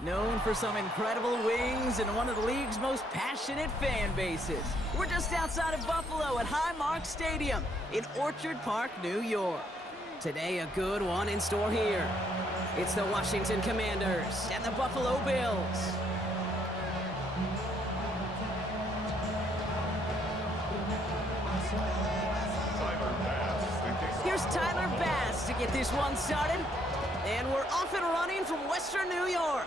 Known for some incredible wings and one of the league's most passionate fan bases. We're just outside of Buffalo at Highmark Stadium in Orchard Park, New York. Today, a good one in store here. It's the Washington Commanders and the Buffalo Bills. Here's Tyler Bass to get this one started. And we're off and running from Western New York.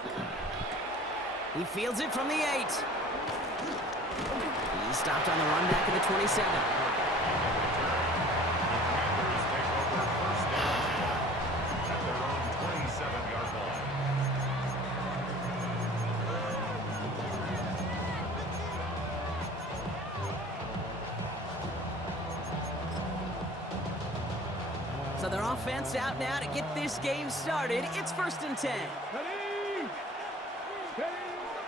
He fields it from the 8. He stopped on the run back of the 27. So their offense out now to get this game started. It's 1st and 10.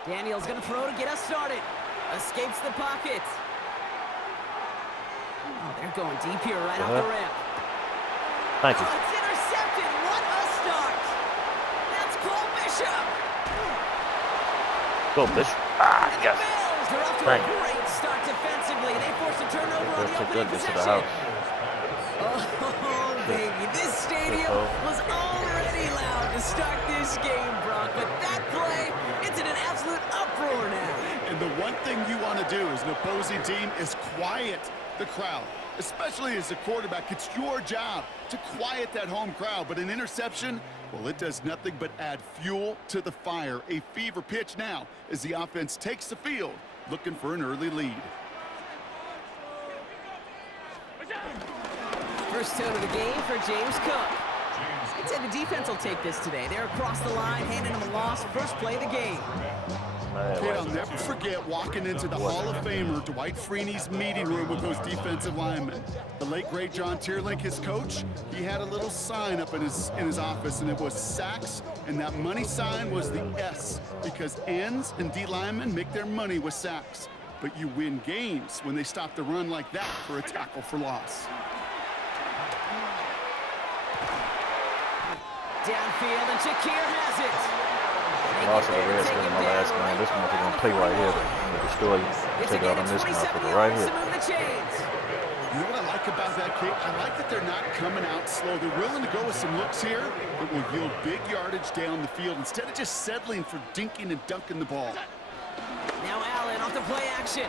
Daniel's going to throw to get us started. Escapes the pocket. Oh, they're going deep here right off the ramp. Thank you. Oh, it's intercepted. What a start. That's Cole Bishop. Go, Bishop. Ah, And yes. the Bills are off to a great start defensively. They forced a turnover on the opening possession. Oh, baby, this stadium was already loud to start this game, Brock, but that play, it's in an absolute uproar now. And the one thing you want to do as an opposing team is quiet the crowd, especially as a quarterback. It's your job to quiet that home crowd, but an interception, well, it does nothing but add fuel to the fire. A fever pitch now as the offense takes the field, looking for an early lead. First tone of the game for James Cook. I'd say the defense will take this today. They're across the line, handing them a loss. First play of the game. Okay, I'll never forget walking into the Hall of Famer Dwight Freeney's meeting room with those defensive linemen. The late, great John Tierlink, his coach, he had a little sign up in his office, and it was sacks, and that money sign was the S, because ends and D linemen make their money with sacks. But you win games when they stop the run like that for a tackle for loss. Downfield, and Shakir has it. Lost of the Redskins in my last game. This motherfucker gonna play right here. I'm gonna destroy you. Take out on this motherfucker right here. You know what I like about that kick? I like that they're not coming out slow. They're willing to go with some looks here that will yield big yardage down the field instead of just settling for dinking and dunking the ball. Now Allen off the play action.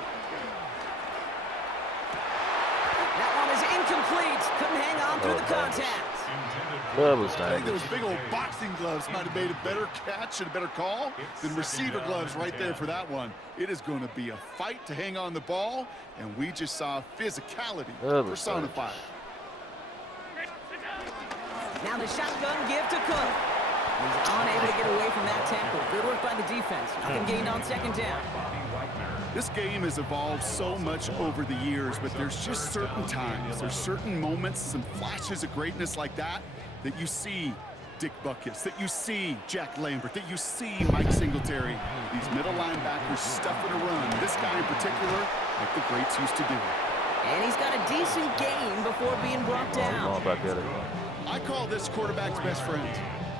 That one is incomplete. Couldn't hang on through the contact. I think those big old boxing gloves might have made a better catch and a better call than receiver gloves right there for that one. It is going to be a fight to hang on the ball, and we just saw physicality personified. Now the shotgun give to Cook. He's unable to get away from that tackle. Good work by the defense. Nothing gained on 2nd down. This game has evolved so much over the years, but there's just certain times, there's certain moments, some flashes of greatness like that you see Dick Butkus, that you see Jack Lambert, that you see Mike Singletary. These middle linebackers stuffing a run. This guy in particular, like the greats used to do. And he's got a decent gain before being brought down. I call this quarterback's best friend.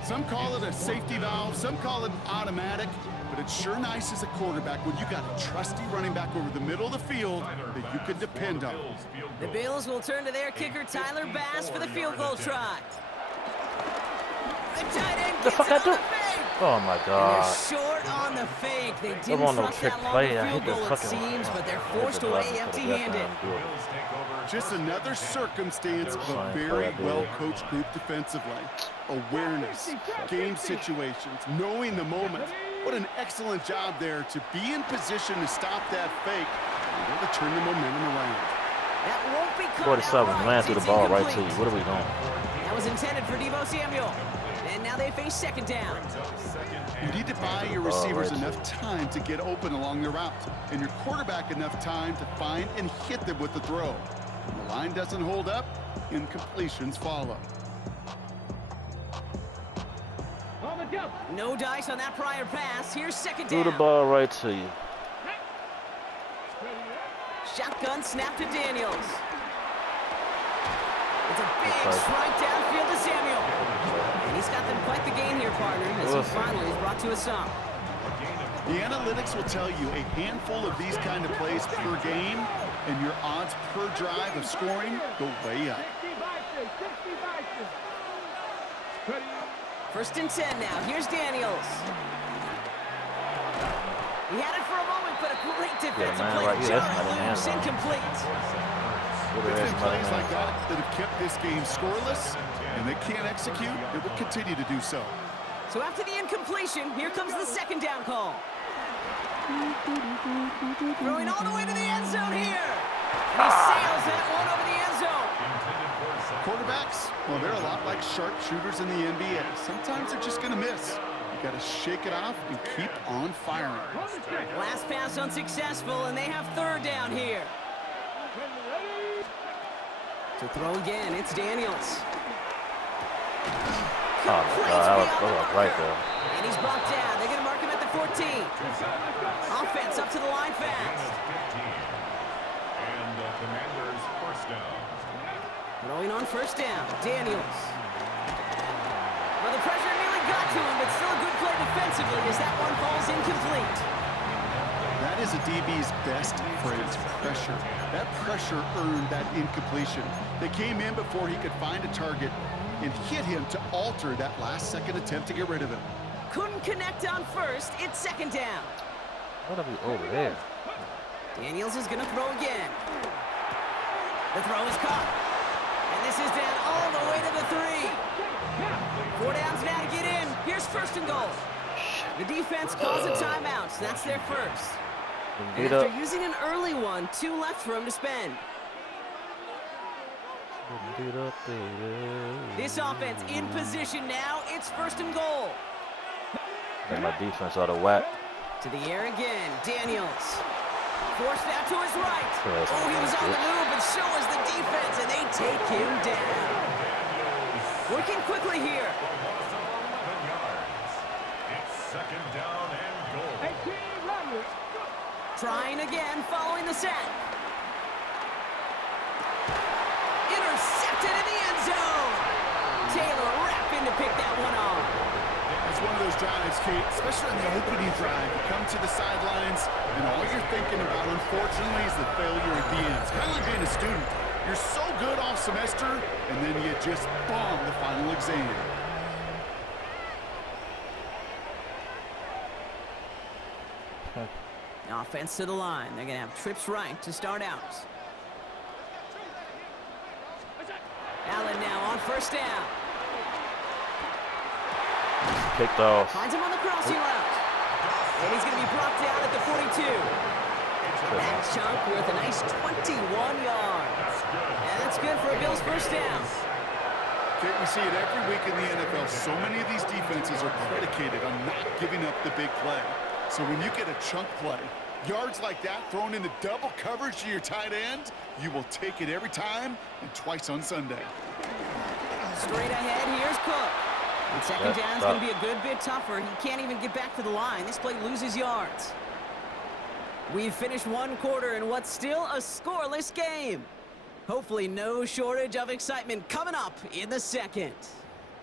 Some call it a safety valve, some call it automatic, but it's sure nice as a quarterback when you got a trusty running back over the middle of the field that you can depend on. The Bills will turn to their kicker, Tyler Bass, for the field goal try. The tight end gets it on the fake. Oh my God. And they're short on the fake. They didn't trust that long field goal, it seems, but they're forced away empty-handed. Just another circumstance of a very well-coached group defensively. Awareness, game situations, knowing the moment. What an excellent job there to be in position to stop that fake and really turn the momentum around. That won't be caught 47 outright. ran through the It's ball right incomplete. to you. What are we doing? That was intended for Deebo Samuel. And now they face 2nd down. You need to buy your receivers enough time to get open along the route, and your quarterback enough time to find and hit them with the throw. When the line doesn't hold up, incompletions follow. No dice on that prior pass. Here's 2nd down. Threw the ball right to you. Shotgun snap to Daniels. It's a big strike downfield to Samuel. And he's got them quite the gain here, partner, as he finally is brought to a stop. The analytics will tell you a handful of these kind of plays per game, and your odds per drive of scoring go way up. 1st and 10 now. Here's Daniels. He had it for a moment, but a great defensive play. Right here, Loose, incomplete. It's been plays like that that have kept this game scoreless, and they can't execute. It will continue to do so. So after the incompletion, here comes the 2nd down call. Throwing all the way to the end zone here. And he sails that one over the end zone. Quarterbacks, well, they're a lot like sharpshooters in the NBA. Sometimes they're just going to miss. You got to shake it off and keep on firing. Last pass unsuccessful, and they have 3rd down here. To throw again, it's Daniels. Oh, my God, that was right there. And he's brought down. They're going to mark him at the 14. Offense up to the line fast. And the Commanders' 1st down. Throwing on 1st down, Daniels. Well, the pressure nearly got to him, but still a good play defensively as that one falls incomplete. That is a DB's best phrase, pressure. That pressure earned that incompletion. They came in before he could find a target and hit him to alter that last-second attempt to get rid of him. Couldn't connect on 1st. It's 2nd down. What are we over there? Daniels is going to throw again. The throw is caught. And this is down all the way to the 3. 4 downs now to get in. Here's 1st and goal. The defense calls a timeout. So that's their 1st. And after using an early one, 2 left for him to spend. This offense in position now. It's 1st and goal. And my defense out of whack. To the air again. Daniels. Forced out to his right. Oh, he was on the move, but so was the defense, and they take him down. Working quickly here. It's 2nd down and goal. Trying again, following the sack. Intercepted in the end zone. Taylor rapping to pick that one off. It's one of those drives, Kate, especially on the opening drive. You come to the sidelines, and all you're thinking about, unfortunately, is the failure at the end. It's kind of like being a student. You're so good all semester, and then you just bomb the final exam. Offense to the line. They're going to have trips right to start out. Allen now on 1st down. Kicked off. Finds him on the crossing route. And he's going to be brought down at the 42. That chunk worth a nice 21 yards. And that's good for a Bills 1st down. Kate, we see it every week in the NFL. So many of these defenses are predicated on not giving up the big play. So when you get a chunk play, yards like that thrown into double coverage to your tight end, you will take it every time and twice on Sunday. Straight ahead, here's Cook. And 2nd down is going to be a good bit tougher. He can't even get back to the line. This play loses yards. We've finished 1 quarter in what's still a scoreless game. Hopefully no shortage of excitement coming up in the 2nd.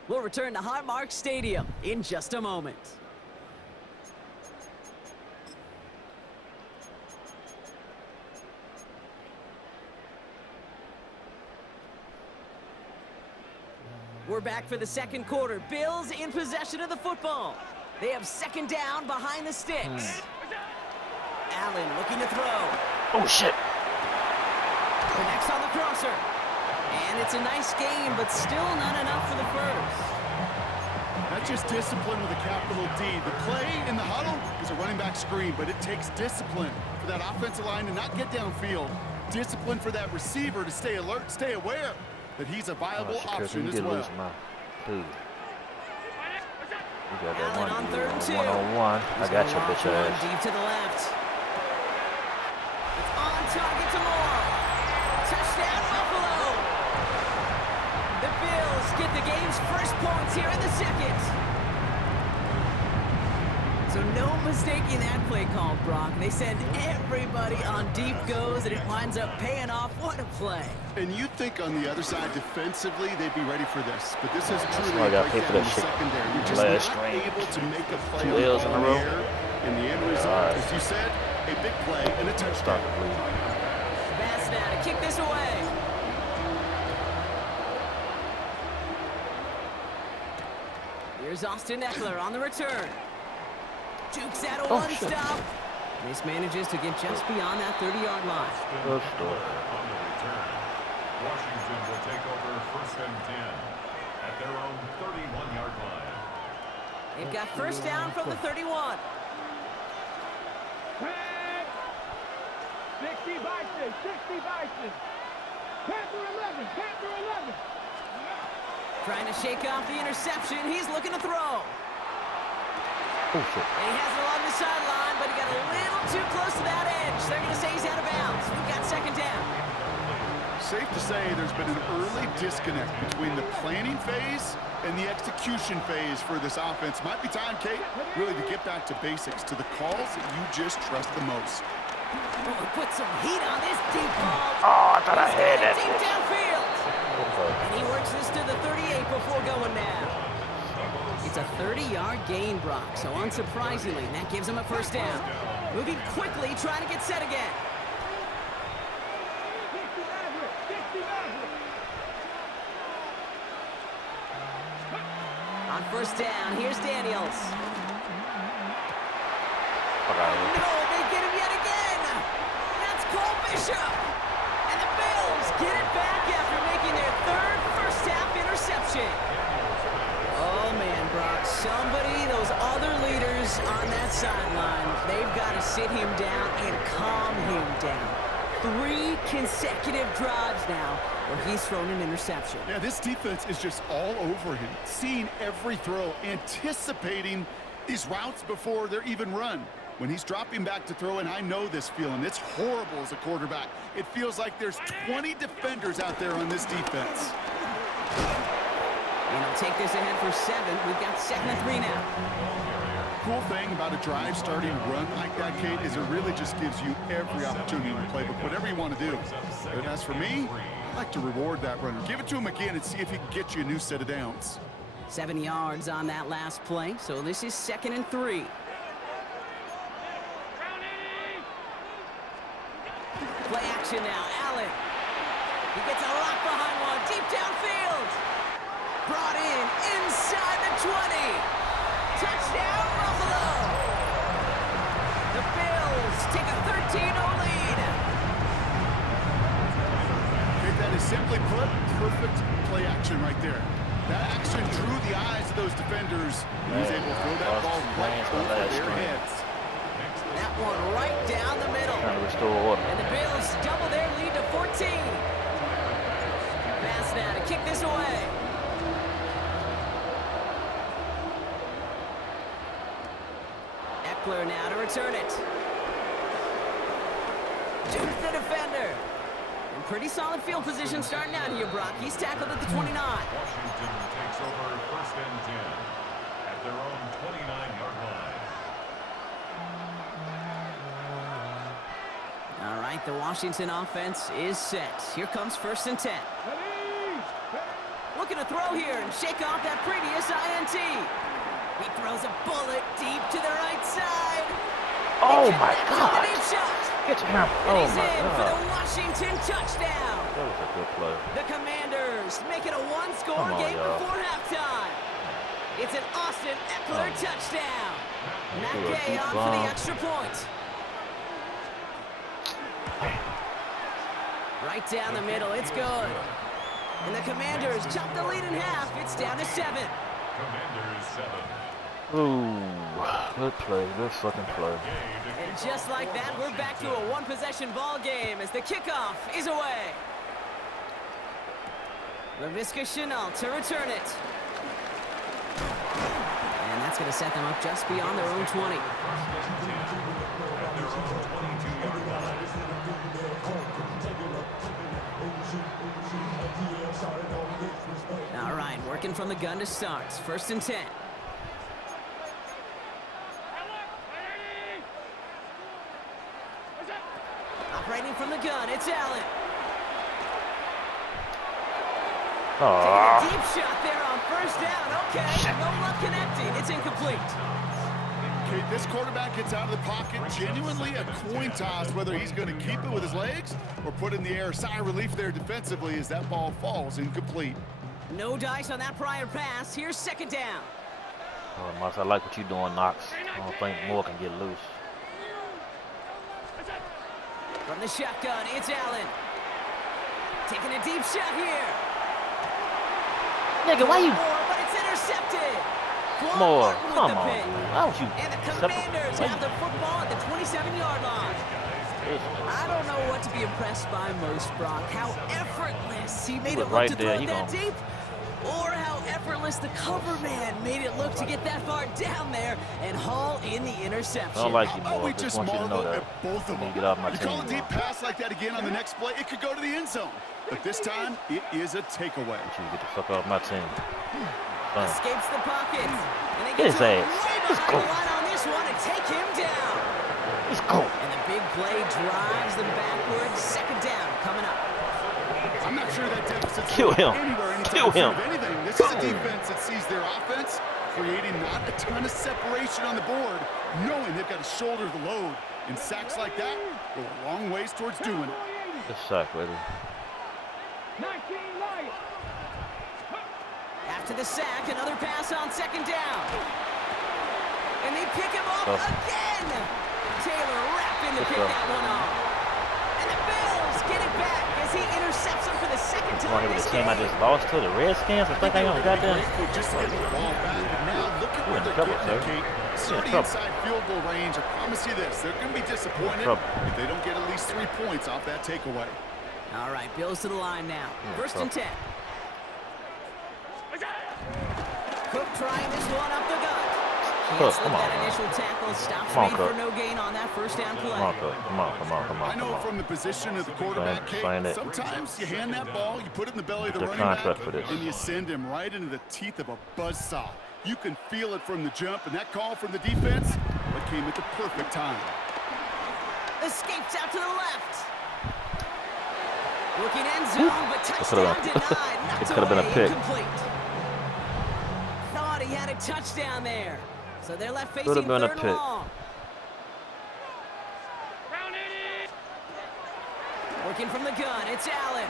We'll return to Highmark Stadium in just a moment. We're back for the 2nd quarter. Bills in possession of the football. They have 2nd down behind the sticks. Allen looking to throw. Oh, shit. Connects on the crosser. And it's a nice game, but still not enough for the 1st. That's just discipline with a capital D. The play in the huddle is a running back screen, but it takes discipline for that offensive line to not get downfield. Discipline for that receiver to stay alert, stay aware that he's a viable option as well. Dude. You got that Allen on 3rd and 2. One-on-one. I got your bitch ass. Deep to the left. It's on target to Moore. Touchdown, Buffalo. The Bills get the game's first points here in the 2nd. So no mistaking that play call, Brock. They send everybody on deep goes, and it winds up paying off. What a play. And you'd think on the other side defensively they'd be ready for this, but this is truly why I a got breakdown paid for in that the shit. secondary. You're just Last not string. able to make a play 2 on the L's ball in a in the row. air, and the end result, Alright. as you said, a big play and a touchdown. Start the bleed. Bass now to kick this away. Here's Austin Eckler on the return. Jukes out a one-stop. Mismanages to get just beyond that 30-yard line. Good stuff. On the return, Washington will take over 1st and 10 at their own 31-yard line. They've got first down from the 31. 60 Vikings, 60 Vikings. Panther 11, Panther 11. Trying to shake off the interception. He's looking to throw. Oh, shit. And he has it along the sideline, but he got a little too close to that edge. They're going to say he's out of bounds. We've got second down. Safe to say there's been an early disconnect between the planning phase and the execution phase for this offense. Might be time, Kate, really to get back to basics, to the calls that you just trust the most. Oh, put some heat on this deep ball. Oh, I thought I He's had got it that deep bitch. downfield. Okay. And he works this to the 38 before going down. It's a 30-yard gain, Brock, so unsurprisingly, that gives him a first down. Moving quickly, trying to get set again. 60 Maverick, 60 Maverick. On first down, here's Daniels. Okay. No, they get him yet again. That's Cole Bishop. And the Bills get it back after making their third first-half interception. Oh, man, Brock, somebody, those other leaders on that sideline, they've got to sit him down and calm him down. 3 consecutive drives now where he's thrown an interception. Yeah, this defense is just all over him, seeing every throw, anticipating these routes before they're even run. When he's dropping back to throw, and I know this feeling, it's horrible as a quarterback. It feels like there's 20 defenders out there on this defense. And he'll take this ahead for 7. We've got 2nd and 3 now. Cool thing about a drive starting run like that, Kate, is it really just gives you every opportunity to play, but whatever you want to do. But as for me, I like to reward that runner. Give it to him again and see if he can get you a new set of downs. 7 yards on that last play, so this is 2nd and 3. Play action now, Allen. He gets a lock behind one, deep downfield. Brought in inside the 20. Touchdown, Buffalo. The Bills take a 13-0 lead. Okay, that is simply put, perfect play action right there. That action drew the eyes of those defenders. He was able to throw that ball right over their heads. That one right down the middle. Trying to restore order. And the Bills double their lead to 14. Pass now to kick this away. Eckler now to return it. Jukes the defender. And pretty solid field position starting out here, Brock. He's tackled at the 29. Washington takes over 1st and 10 at their own 29-yard line. All right, the Washington offense is set. Here comes 1st and 10. Looking to throw here and shake off that previous INT. He throws a bullet deep to the right side. Oh, He my connects God. with the deep shot. Get him. And Oh, he's my in for the God. Washington touchdown. That was a good play. The Commanders make it a one-score Come on, game y'all. before halftime. It's an Austin Eckler touchdown. Matt Ooh, a Gay deep on for the bomb. extra point. Right down the middle, it's good. And the Commanders chop the lead in half. It's down to 7. Commanders 7. Ooh, good play. Good fucking play. And just like that, we're back to a one-possession ball game as the kickoff is away. Laviska Shenault to return it. And that's going to set them up just beyond their own 20. All right, working from the gun to start. 1st and 10. It's Allen. Oh, Taking a deep shot there on first down. Okay, no luck connecting. It's incomplete. Okay, this quarterback gets out of the pocket. Genuinely a coin toss whether he's going to keep it with his legs or put it in the air. Sigh of relief there defensively as that ball falls incomplete. No dice on that prior pass. Here's second down. oh Moss, I like what you're doing, Knox. I don't think more can get loose. From the shotgun, it's Allen. Taking a deep shot here. Nigga, why you? But it's intercepted. More? With Come the on, pick. dude. Why don't you? And the accept it? Commanders Why have the football at the 27-yard line. I don't know what to be impressed by most, Brock. How effortless he made was it look right to there. throw He that gonna- deep, or how effortless the cover man made it look to get that far down there and haul in the interception. I don't like you Oh, more. we Just just want you to know marvel that. at both of You them. get off my You team. call a deep pass like that again on the next play, it could go to the end zone. But this time, it is a takeaway. You get the fuck off my team. Fine. Escapes the pocket. And they His get to him ass. way Let's behind go. the line on this one and take him down. Let's go. And the big play drives them backwards. Second down coming up. I'm not sure that deficit's Kill him. anywhere anytime Kill soon. him. If anything, this is a defense that sees their offense creating not a ton of separation on the board, knowing they've got to shoulder the load. And sacks like that go a long ways towards doing it. Good sack, baby. 19 Lions. After the sack, another pass on second down. And they pick him off again. Taylor rapping to Good pick stuff. that one off. And the Bills get it back as he intercepts him for the second One time of this the team I game. just lost to, the Redskins. I think I only got them. Grateful just to get the ball back. And now look at You're where in they're trouble, getting it, sir. Kate. You're in 30 trouble. inside field goal range. I promise you this. They're going to be disappointed trouble. if they don't get at least 3 points off that takeaway. All right, Bills to the line now. Yeah, First and trouble. 10. Cook trying this one up the gut. Can't slip come on, that man. initial tackle. Stops Come on, made for Cook. no gain on that first down play. Come on, Cook. Come on, come on, come on, I know come on. from the position of the quarterback, Sign Kate, it. sometimes you hand that ball, you put it in the belly of the The running back, contract for this. and you send him right into the teeth of a buzzsaw. You can feel it from the jump, and that call from the defense, that came at the perfect time. Escapes out to the left. Looking end zone, but touchdown could've been- denied. Knocked it could've been a away, pick. incomplete. Thought he had a touchdown there. So they're left facing Could've been a third and pick. long. Working from the gun, it's Allen.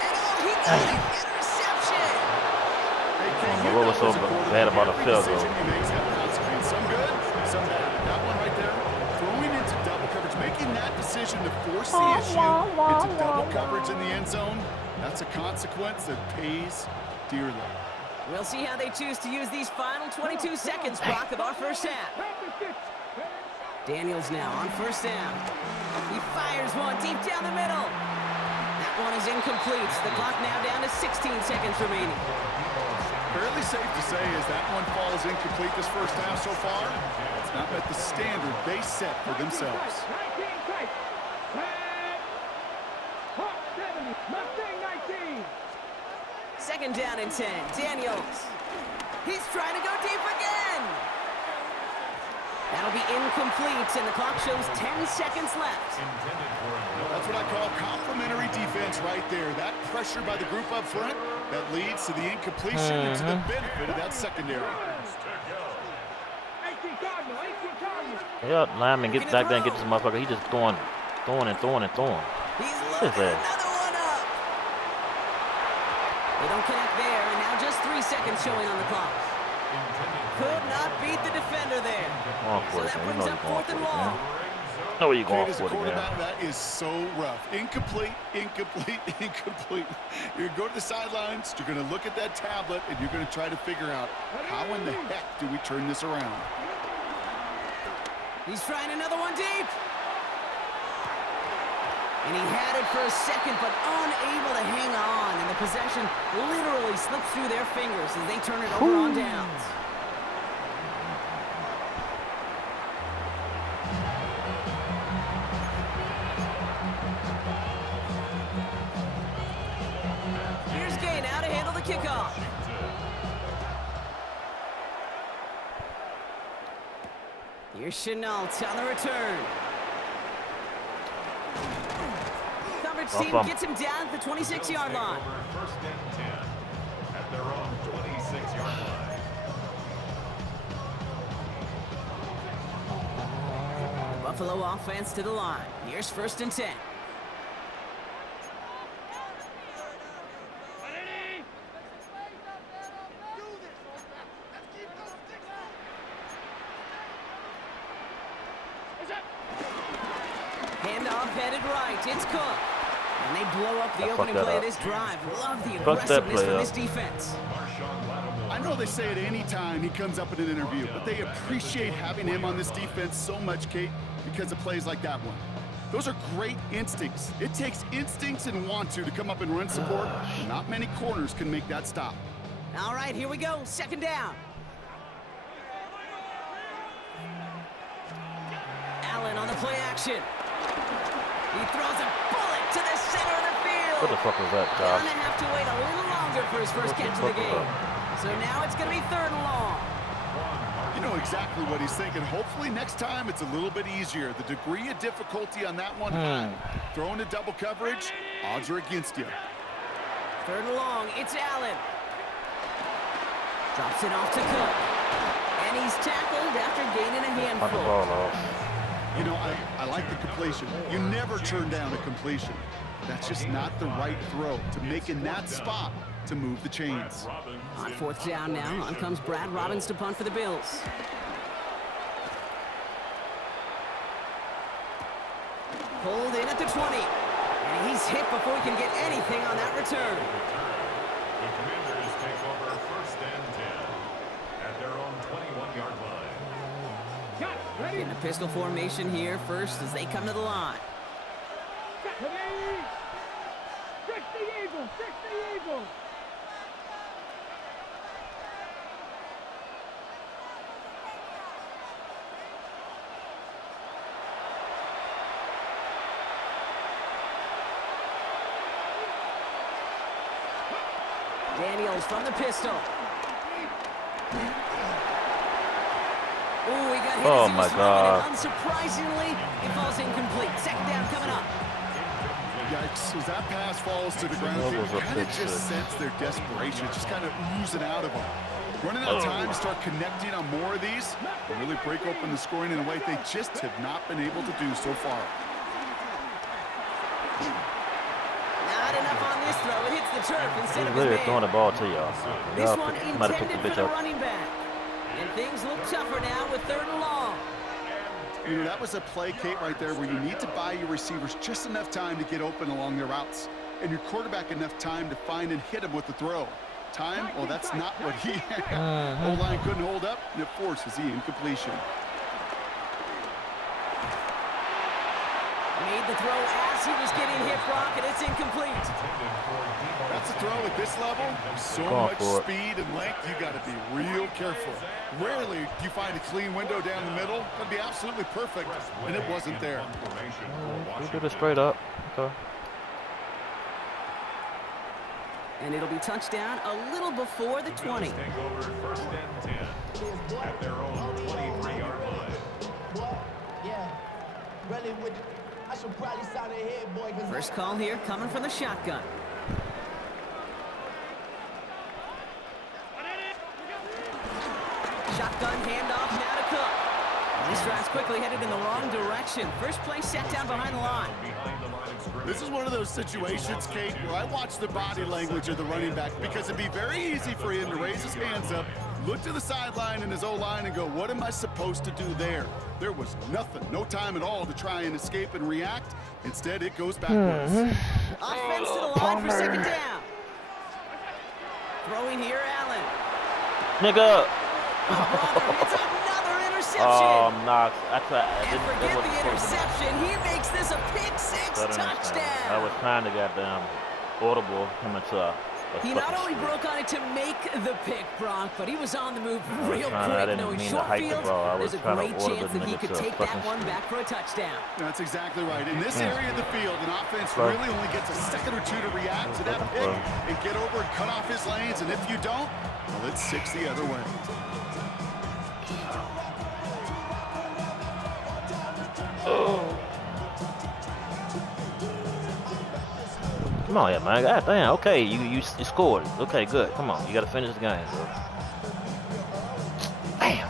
And oh, he got an interception. What was so bad about a field goal? Decision he makes have consequence. Some good, some bad. That one right there, throwing into double coverage, making that decision to force the issue into double coverage in the end zone, that's a consequence that pays dearly. We'll see how they choose to use these final 22 seconds, Brock, of our first half. Daniels now on first down. He fires one deep down the middle. That one is incomplete. The clock now down to 16 seconds remaining. Fairly safe to say as that one falls incomplete this first half so far, it's not met the standard they set for themselves. 19 tight. Hawk 70. Mustang 19. Second down and 10. Daniels. He's trying to go deep again. That'll be incomplete, and the clock shows 10 seconds left. That's what I call complimentary defense right there. That pressure by the group up front that leads to the incompletion and to the benefit of that secondary. 18 Cardinal. 18 Cardinal. Yeah, lineman, get back there and get this motherfucker. He just throwing and throwing and throwing. He's His loading ass. another one up. They don't connect there, and now just 3 seconds showing on the clock. Could not beat the defender there. Going So for it, that man. You brings know up you're going fourth for and it, man. long. Know where you Kate, going as a for it, quarterback, man. that is so rough. Incomplete, incomplete, incomplete. You're going to go to the sidelines, you're going to look at that tablet, and you're going to try to figure out how in the heck do we turn this around. He's trying another one deep. And he had it for a second, but unable to hang on. And the possession literally slips through their fingers as they turn it over on downs. Here's Gay now to handle the kickoff. Here's Here's Chenault on the return. Coverage team gets him down at the 26-yard line. First and 10 at their own 26-yard line. Buffalo offense to the line. Here's first and 10. Handoff headed right. It's Cook. And they blow up the opening play of this drive. Love the aggressiveness from this defense. I know they say it any time he comes up in an interview, but they appreciate having him on this defense so much, Kate, because of plays like that one. Those are great instincts. It takes instincts and want to come up and run support. Not many corners can make that stop. All right, here we go. Second down. Allen on the play action. He throws a bullet to the center of the field. What the fuck was that, Josh? Gonna have to wait a little longer for his first catch of the game. So now it's gonna be third and long. You know exactly what he's thinking. Hopefully next time it's a little bit easier. The degree of difficulty on that one, throwing a double coverage, odds are against you. Third and long, it's Allen. Drops it off to Cook. And he's tackled after gaining a Punt the handful. ball off. You know, I like the completion. You never turn down a completion. That's just not the right throw to make in that spot to move the chains. On fourth down now, on comes Brad Robbins to punt for the Bills. Pulled in at the 20. And he's hit before he can get anything on that return. The Commanders take over first and 10 at their own 21-yard line. In a pistol formation here first as they come to the line. Trick the Eagle! Trick the Eagle! Daniels from the pistol. Ooh, he got hit as he was throwing it. Unsurprisingly, it falls incomplete. Second down coming up. Yikes, as that pass falls to the ground, you kind of just sense their desperation. It's just kind of oozing out of them. Running out of time to start connecting on more of these and really break open the scoring in a way they just have not been able to do so far. Not enough on this throw. It hits the turf instead of his Really man. throwing the ball to y'all. This one Might have intended took the for bitch the out. running back. And things look tougher now with third and long. You know, that was a play, Kate, right there where you need to buy your receivers just enough time to get open along their routes and your quarterback enough time to find and hit him with the throw. Time, well, that's not what he had. O-line couldn't hold up, and it forces the incompletion. Made the throw as he was getting hit, Brock, and it's incomplete. That's a throw at this level. So much speed and length, you got to be real careful. Rarely do you find a clean window down the middle. That'd be absolutely perfect, and it wasn't there. We did it straight up. Okay. And it'll be touchdown a little before the 20. Take over first and 10 at their own 23-yard line. Yeah, really would. I should probably sign ahead, boy. First call here coming from the shotgun. Shotgun handoff now to Cook. This drive's quickly headed in the wrong direction. First play set down behind the line. This is one of those situations, Kate, where I watch the body language of the running back because it'd be very easy for him to raise his hands up, look to the sideline in his O-line and go, what am I supposed to do there? There was nothing, no time at all to try and escape and react. Instead, it goes backwards. Offense to the line for second down. Throwing here, Allen. Nigga. It's another interception. Oh, knock. And forget the interception. He makes this a pick six touchdown. I was trying to goddamn audible him into a He not only broke on it to make the pick, Brock, but he was on the move real quick. Knowing short field, there's a great chance that he could take that one back for a touchdown. That's exactly right. In this area of the field, an offense really only gets a second or two to react to that pick and get over and cut off his lanes. And if you don't, well, it's 6 the other way. Come on here, man. God damn. Okay, you scored. Okay, good. Come on. You got to finish the game, bro. Damn.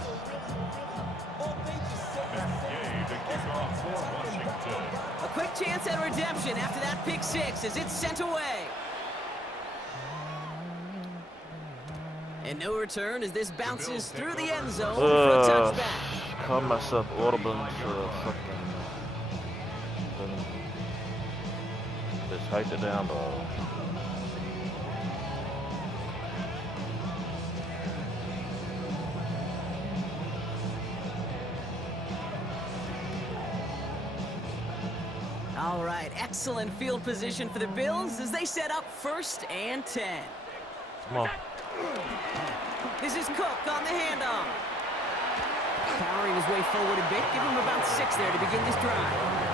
A quick chance at redemption after that pick six as it's sent away. And no return as this bounces through the end zone for a touchback. Call myself audible fucking. Just hike the down ball. All right, excellent field position for the Bills as they set up 1st and 10. Come on. This is Cook on the handoff. Powering his way forward a bit, give him about 6 there to begin this drive.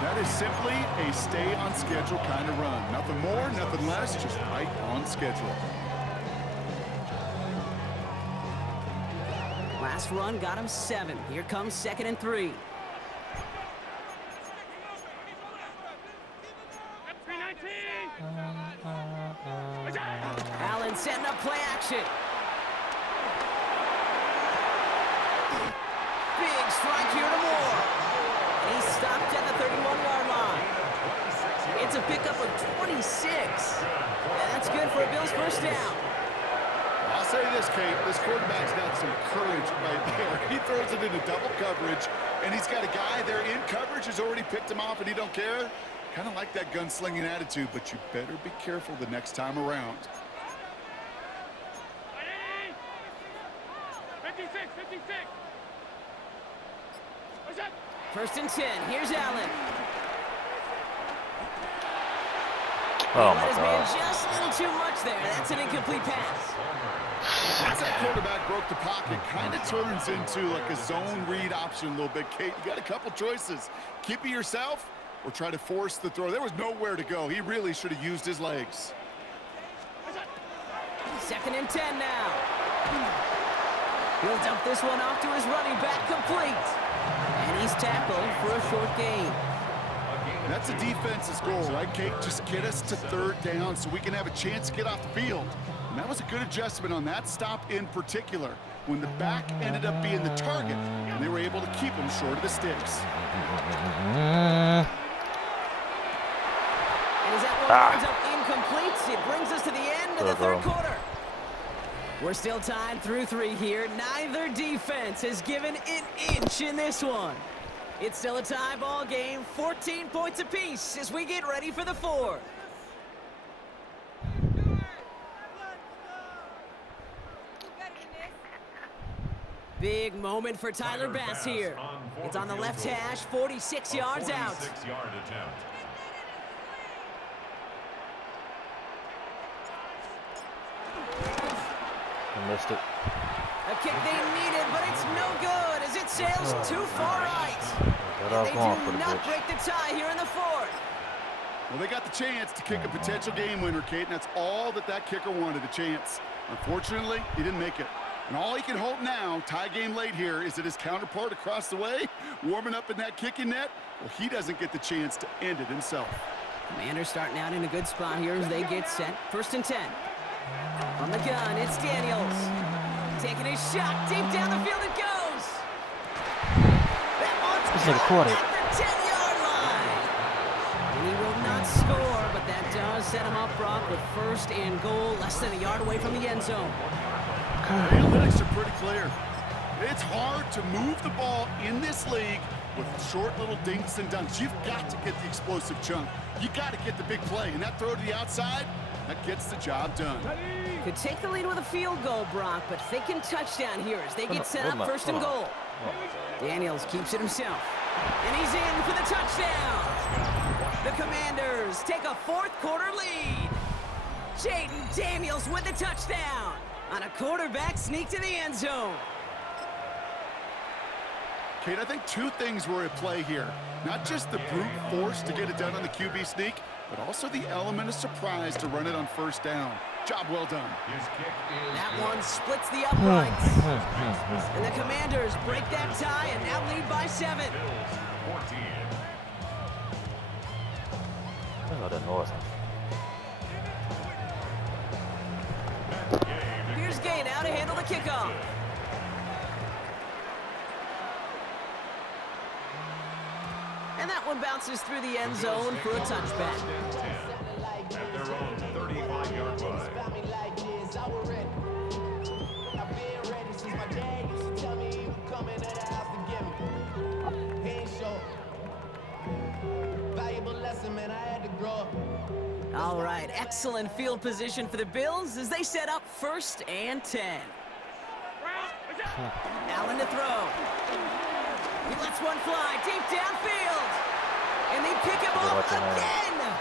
That is simply a stay on schedule kind of run. Nothing more, nothing less, just right on schedule. Last run got him 7. Here comes 2nd and 3. Allen setting up play action. Big strike here to Moore. And he's stopped at the 31-yard line. It's a pickup of 26. And that's good for a Bills first down. I'll say this, Kate, this quarterback's got some courage right there. He throws it into double coverage, and he's got a guy there in coverage who's already picked him off, and he don't care. Kind of like that gunslinging attitude, but you better be careful the next time around. 56. 1st and 10. Here's Allen. Oh my Let his man God. just a little too much there. That's an incomplete pass. Once that quarterback broke the pocket, kind of turns into like a zone read option a little bit. Kate, you got a couple choices. Keep it yourself or try to force the throw. There was nowhere to go. He really should have used his legs. 2nd and 10 now. He'll dump this one off to his running back, complete. And he's tackled for a short gain. That's a defense's goal, right, Kate? Just get us to 3rd down so we can have a chance to get off the field. And that was a good adjustment on that stop in particular, when the back ended up being the target, and they were able to keep him short of the sticks. And as that one ends up incomplete, it brings us to the end of the 3rd quarter. We're still tied through 3 here. Neither defense has given an inch in this one. It's still a tie ball game, 14 points apiece as we get ready for the 4th. Big moment for Tyler Bass here. It's on the left hash, 46 yards out. 46-yard attempt. I missed it. A kick they needed, but it's no good as it sails too far right. And they do not break the tie here in the 4th. Well, they got the chance to kick a potential game winner, Kate, and that's all that kicker wanted, a chance. Unfortunately, he didn't make it. And all he can hope now, tie game late here, is that his counterpart across the way, warming up in that kicking net, well, he doesn't get the chance to end it himself. Commanders starting out in a good spot here as they get set. 1st and 10. On the gun, it's Daniels. Taking his shot, deep down the field it goes. That one's caught at the 10-yard line. And he will not score, but that does set him up, Brock, with 1st and goal, less than a yard away from the end zone. The analytics are pretty clear. It's hard to move the ball in this league with short little dinks and dunks. You've got to get the explosive chunk. You got to get the big play, and that throw to the outside, that gets the job done. Could take the lead with a field goal, Brock, but thinking touchdown here as they get set up 1st and goal. Daniels keeps it himself, and he's in for the touchdown. The Commanders take a 4th quarter lead. Jaden Daniels with the touchdown on a quarterback sneak to the end zone. Kate, I think 2 things were at play here. Not just the brute force to get it done on the QB sneak, but also the element of surprise to run it on 1st down. Job well done. His kick is That one splits the uprights. And the Commanders break that tie and now lead by 7. 14. Oh, that noise. Here's Gay now to handle the kickoff. And that one bounces through the end zone for a touchback. At their own 35-yard line. All right, excellent field position for the Bills as they set up 1st and 10. Allen to throw. He lets one fly deep downfield. And they pick him up again.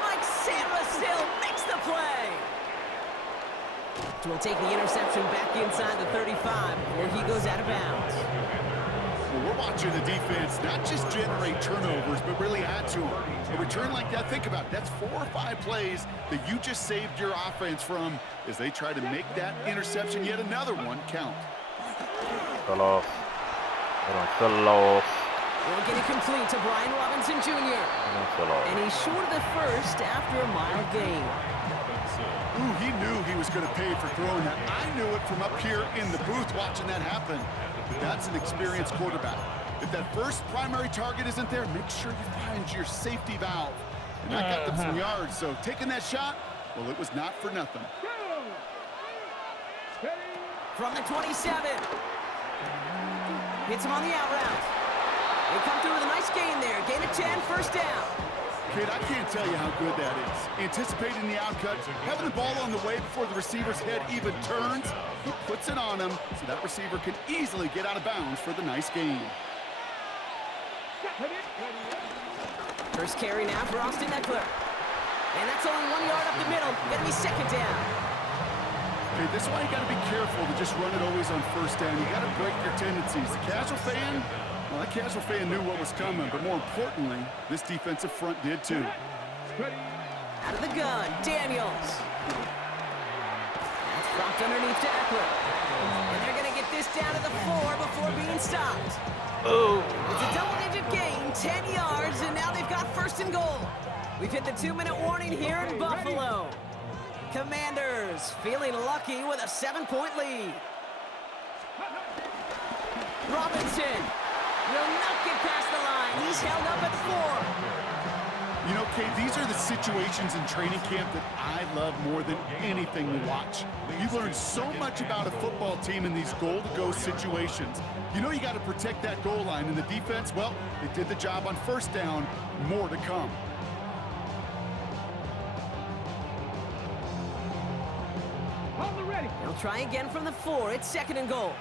Mike Sandra still makes the play. We'll take the interception back inside the 35 before he goes out of bounds. Well, we're watching the defense not just generate turnovers, but really add to them. A return like that, think about it. That's 4 or 5 plays that you just saved your offense from as they try to make that interception, yet another one, count. Fell off. Fell off. We'll get it complete to Brian Robinson Jr. And he's short of the first after a mile gain. Ooh, he knew he was going to pay for throwing that. I knew it from up here in the booth watching that happen. That's an experienced quarterback. If that first primary target isn't there, make sure you find your safety valve. And that got them some yards, so taking that shot, well, it was not for nothing. From the 27. Hits him on the out route. They come through with a nice gain there. Gain of 10, 1st down. Kid, I can't tell you how good that is. Anticipating the outcut, having the ball on the way before the receiver's head even turns, he puts it on him so that receiver can easily get out of bounds for the nice gain. First carry now for Austin Eckler. And that's only 1 yard up the middle. Gonna be 2nd down. Okay, this is why you got to be careful to just run it always on 1st down. You got to break your tendencies. The casual fan, well, that casual fan knew what was coming, but more importantly, this defensive front did too. Out of the gun, Daniels. That's dropped underneath to Eckler. And they're gonna get this down to the 4 before being stopped. Oh. It's a double-digit gain, 10 yards, and now they've got 1st and goal. We've hit the 2-minute warning here in Buffalo. Commanders feeling lucky with a 7-point lead. Robinson will not get past the line. He's held up at 4. You know, Kate, these are the situations in training camp that I love more than anything to watch. You learn so much about a football team in these goal-to-go situations. You know you got to protect that goal line, and the defense, well, they did the job on 1st down. More to come. They'll try again from the 4. It's 2nd and goal.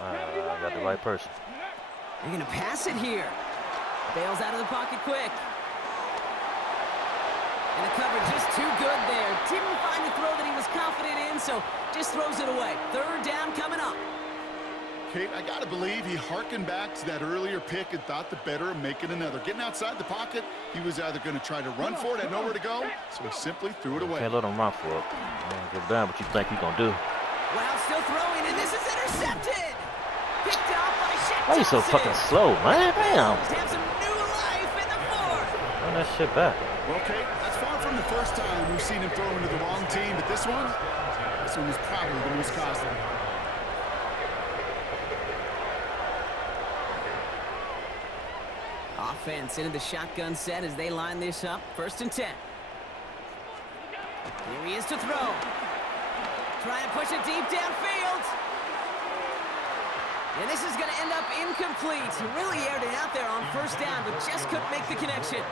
I got the right person. They're going to pass it here. Bails out of the pocket quick. And the coverage just too good there. Didn't find the throw that he was confident in, so just throws it away. 3rd down coming up. Kate, I got to believe he hearkened back to that earlier pick and thought the better of making another. Getting outside the pocket, he was either going to try to run for it, had nowhere to go, so he simply threw it away. Can't let him run for it. Give down what you think he's going to do. Wow, still throwing, and this is intercepted. Picked off by Shaq. Why are you so fucking slow, man? Damn. Have some new life in the 4. Run that shit back. Well, Kate, that's far from the first time we've seen him throw into the wrong team, but this one was probably the most costly. Offense into the shotgun set as they line this up. 1st and 10. Here he is to throw. Trying to push it deep downfield. And this is going to end up incomplete. He really aired it out there on 1st down, but just couldn't make the connection.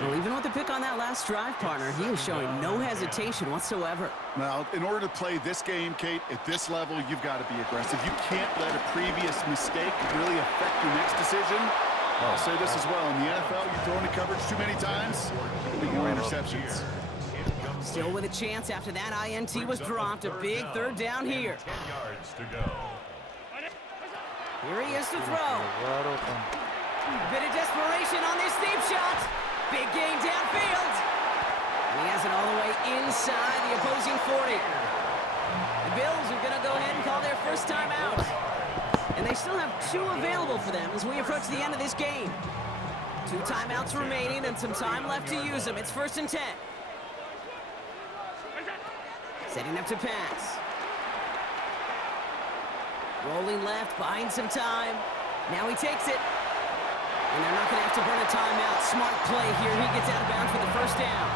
Well, even with the pick on that last drive, partner, he was showing no hesitation whatsoever. Now, in order to play this game, Kate, at this level, you've got to be aggressive. You can't let a previous mistake really affect your next decision. I'll say this as well. In the NFL, you throw into coverage too many times, more interceptions. Still with a chance after that INT was dropped. A big 3rd down here. 10 yards to go. Here he is to throw. A bit of desperation on this deep shot. Big gain downfield. And he has it all the way inside the opposing 40. The Bills are going to go ahead and call their first timeout. And they still have 2 available for them as we approach the end of this game. 2 timeouts remaining and some time left to use them. It's 1st and 10. Setting up to pass. Rolling left, buying some time. Now he takes it. And they're not going to have to burn a timeout. Smart play here. He gets out of bounds for the 1st down.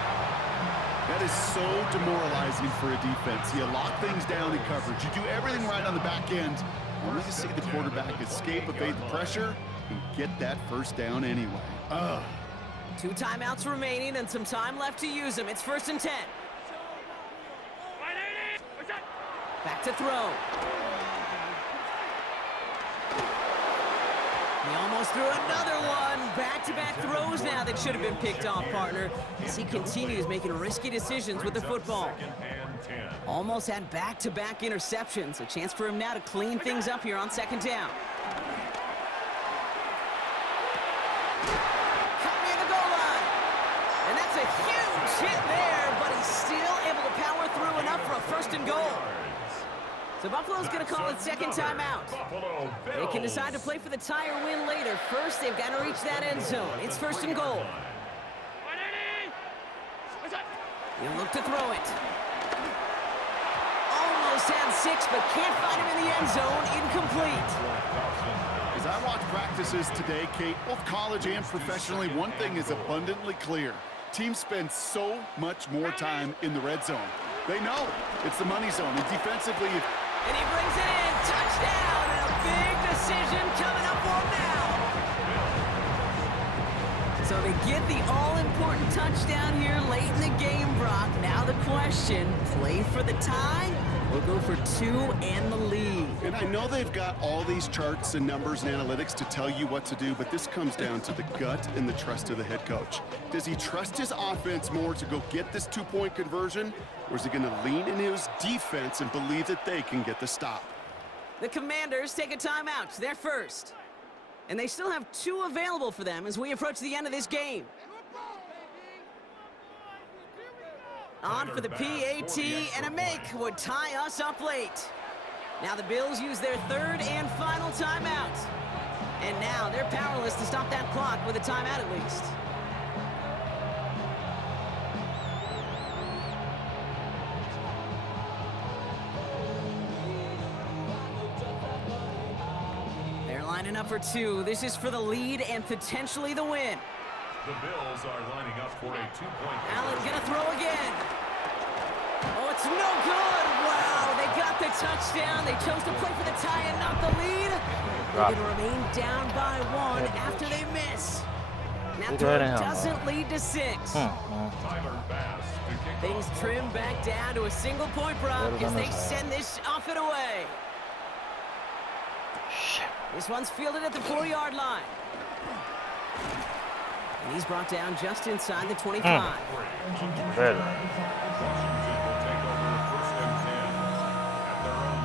That is so demoralizing for a defense. You lock things down in coverage. You do everything right on the back end. Only to see the quarterback escape, evade the pressure, and get that 1st down anyway. 2 timeouts remaining and some time left to use them. It's 1st and 10. Back to throw. He almost threw another one. Back-to-back throws now that should have been picked off, partner, as he continues making risky decisions with the football. Almost had back-to-back interceptions. A chance for him now to clean things up here on 2nd down. Cut near the goal line. And that's a huge hit there, but he's still able to power through enough for a 1st and goal. So Buffalo's going to call it 2nd timeout. They can decide to play for the tie or win later. First, they've got to reach that end zone. It's 1st and goal. He'll look to throw it. Almost had 6, but can't find him in the end zone. Incomplete. As I watch practices today, Kate, both college and professionally, one thing is abundantly clear. Teams spend so much more time in the red zone. They know it's the money zone, and defensively... And he brings it in. Touchdown, and a big decision coming up for him now. So they get the all-important touchdown here late in the game, Brock. Now the question, play for the tie or go for 2 and the lead? And I know they've got all these charts and numbers and analytics to tell you what to do, but this comes down to the gut and the trust of the head coach. Does he trust his offense more to go get this 2-point conversion, or is he going to lean in his defense and believe that they can get the stop? The Commanders take a timeout. They're first. And they still have 2 available for them as we approach the end of this game. On for the PAT, and a make would tie us up late. Now the Bills use their 3rd and final timeout. And now they're powerless to stop that clock with a timeout at least. They're lining up for 2. This is for the lead and potentially the win. The Bills are lining up for a 2-point. Allen gonna throw again. Oh, it's no good. Wow, they got the touchdown. They chose to play for the tie and not the lead. They're gonna remain down by 1 after they miss. Now throw doesn't lead to 6. Things trim back down to a single-point Brock as they send this off and away. This one's fielded at the 4-yard line. And he's brought down just inside the 25.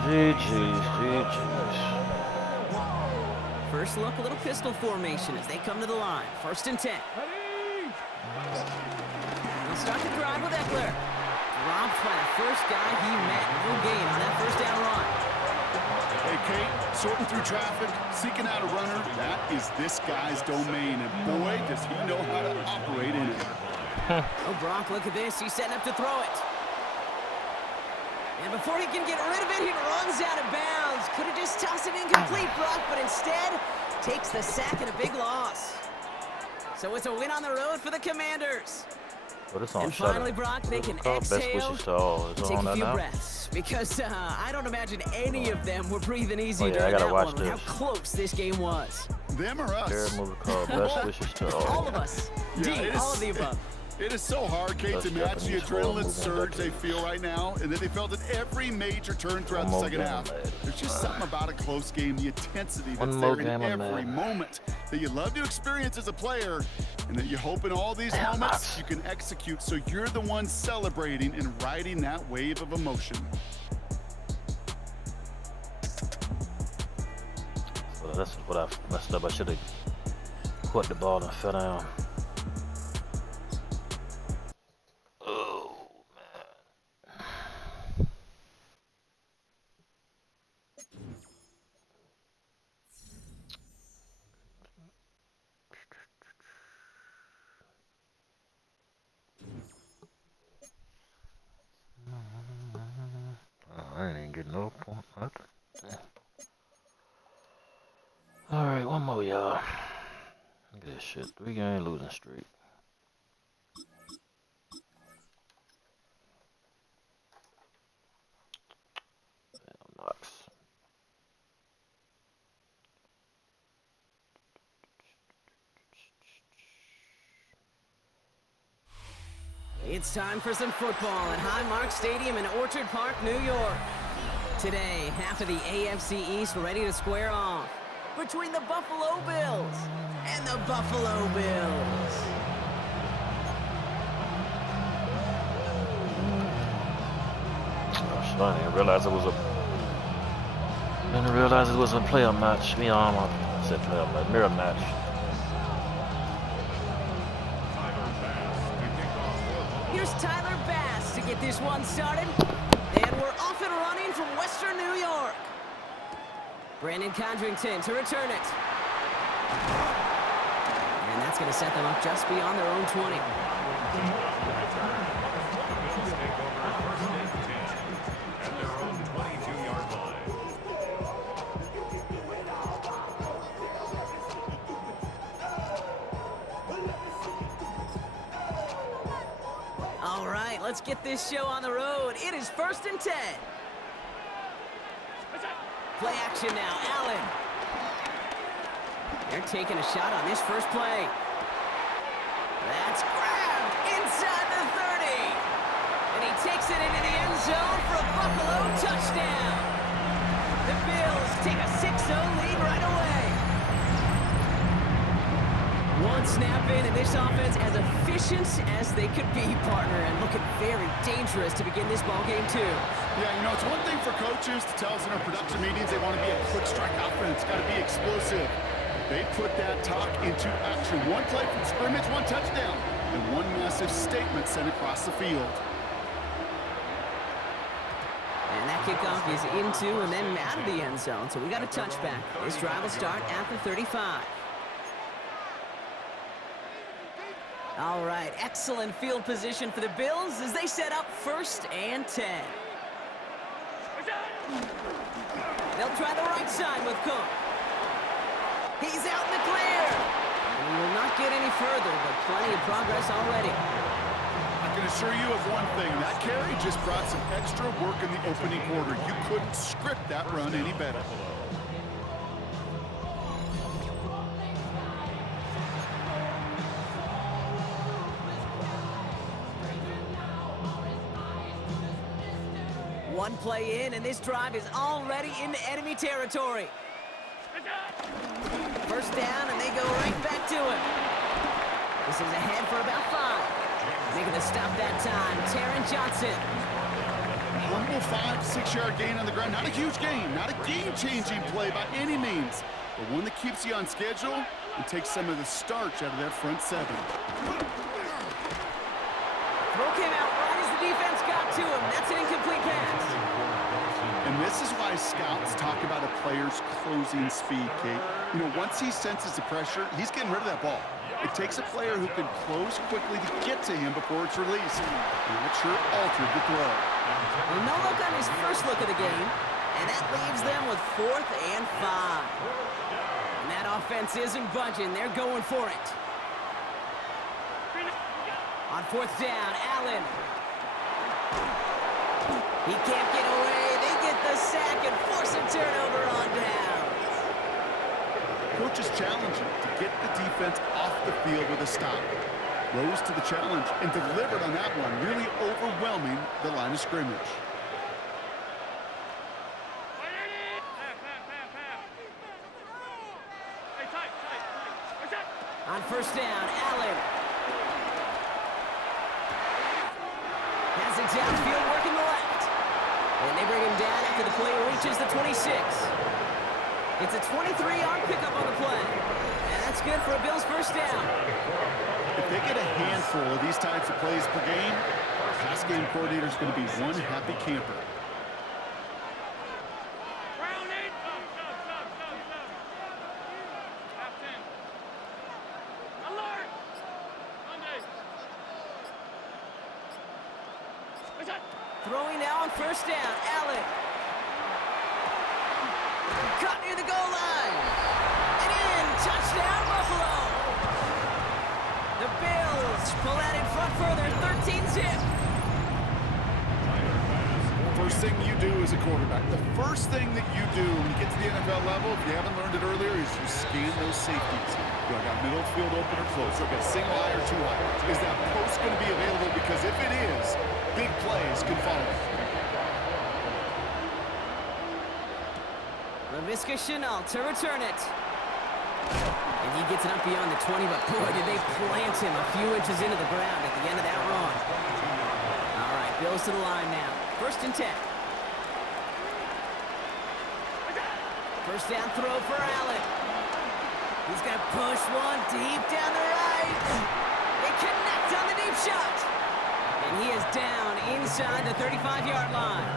GG's. First look, a little pistol formation as they come to the line. 1st and 10. They'll start the drive with Eckler. Dropped by the first guy he met. No gain on that 1st down run. Hey, Kate, sorting through traffic, seeking out a runner, that is this guy's domain, and boy, does he know how to operate in it. Oh, Brock, look at this. He's setting up to throw it. And before he can get rid of it, he runs out of bounds. Could have just tossed it incomplete, Brock, but instead takes the sack and a big loss. So it's a win on the road for the Commanders. And finally, Brock, they can exhale and take a few breaths. Because I don't imagine any of them were breathing easy during that one with how close this game was. Them or us? Best wishes to all. All of us. Yeah, all of the above. It is so hard, Kate, to match the adrenaline surge they feel right now, and that they felt at every major turn throughout the second half. There's just something about a close game, the intensity that's there in every moment that you love to experience as a player, and that you hope in all these moments you can execute so you're the one celebrating and riding that wave of emotion. Well, that's what I messed up. I should have caught the ball and fell down. get no point. Nothing. Alright, one more, y'all. Look at this shit. 3-game losing streak. Damn, Knox. It's time for some football at Highmark Stadium in Orchard Park, New York. Today, half of the AFC East ready to square off between the Buffalo Bills and the Buffalo Bills. Oh, shit, I didn't realize it was a playoff match. I said playoff match, mirror match. Here's Tyler Bass to get this one started. And we're off and running from Western New York. Brandon Condrington to return it. And that's going to set them up just beyond their own 20. At their own 22-yard line. All right, let's get this show on the road. It is 1st and 10. Play action now, Allen. They're taking a shot on this first play. That's grabbed inside the 30. And he takes it into the end zone for a Buffalo touchdown. The Bills take a 6-0 lead right away. One snap in, and this offense as efficient as they could be, partner, and looking very dangerous to begin this ball game too. Yeah, you know, it's one thing for coaches to tell us in our production meetings they want to be a quick strike offense, got to be explosive. They put that talk into action. One play from scrimmage, one touchdown, and one massive statement sent across the field. And that kickoff is into and then out of the end zone, so we got a touchback. This drive will start at the 35. All right, excellent field position for the Bills as they set up 1st and 10. They'll try the right side with Cook. He's out in the clear. And he will not get any further, but plenty of progress already. I can assure you of one thing. That carry just brought some extra work in the opening quarter. You couldn't script that run any better. One play in, and this drive is already into enemy territory. 1st down, and they go right back to it. This is ahead for about 5. Making the stop that time, Taron Johnson. Humble 5-6-yard gain on the ground. Not a huge gain, not a game-changing play by any means, but one that keeps you on schedule and takes some of the starch out of that front 7. Throw came out right as the defense got to him. That's an incomplete pass. And this is why scouts talk about a player's closing speed, Kate. You know, once he senses the pressure, he's getting rid of that ball. It takes a player who can close quickly to get to him before it's released. And that sure altered the throw. Well, no look on his first look of the game, and that leaves them with 4th and 5. And that offense isn't budging. They're going for it. On 4th down, Allen. He can't get away. They get the sack and force a turnover on down. Coach is challenging to get the defense off the field with a stop. Rose to the challenge and delivered on that one, really overwhelming the line of scrimmage. On 1st down, Allen. Has it downfield, working the left. And they bring him down after the play reaches the 26. It's a 23-yard pickup on the play. And that's good for a Bills 1st down. If they get a handful of these types of plays per game, our pass game coordinator is going to be one happy camper. Throwing now on 1st down, Allen. Caught near the goal line. And in. Touchdown, Buffalo. The Bills pull out in front further, 13-zip. First thing you do as a quarterback, the first thing that you do when you get to the NFL level, if you haven't learned it earlier, is you scan those safeties. Do I got middle field open or close? Do I got single high or two high? Is that post going to be available? Because if it is, big plays can follow. Laviska Shenault to return it. And he gets it up beyond the 20, but boy, did they plant him a few inches into the ground at the end of that run. All right, Bills to the line now. 1st and 10. First down throw for Allen. He's going to push one deep down the right. They connect on the deep shot. And he is down inside the 35-yard line.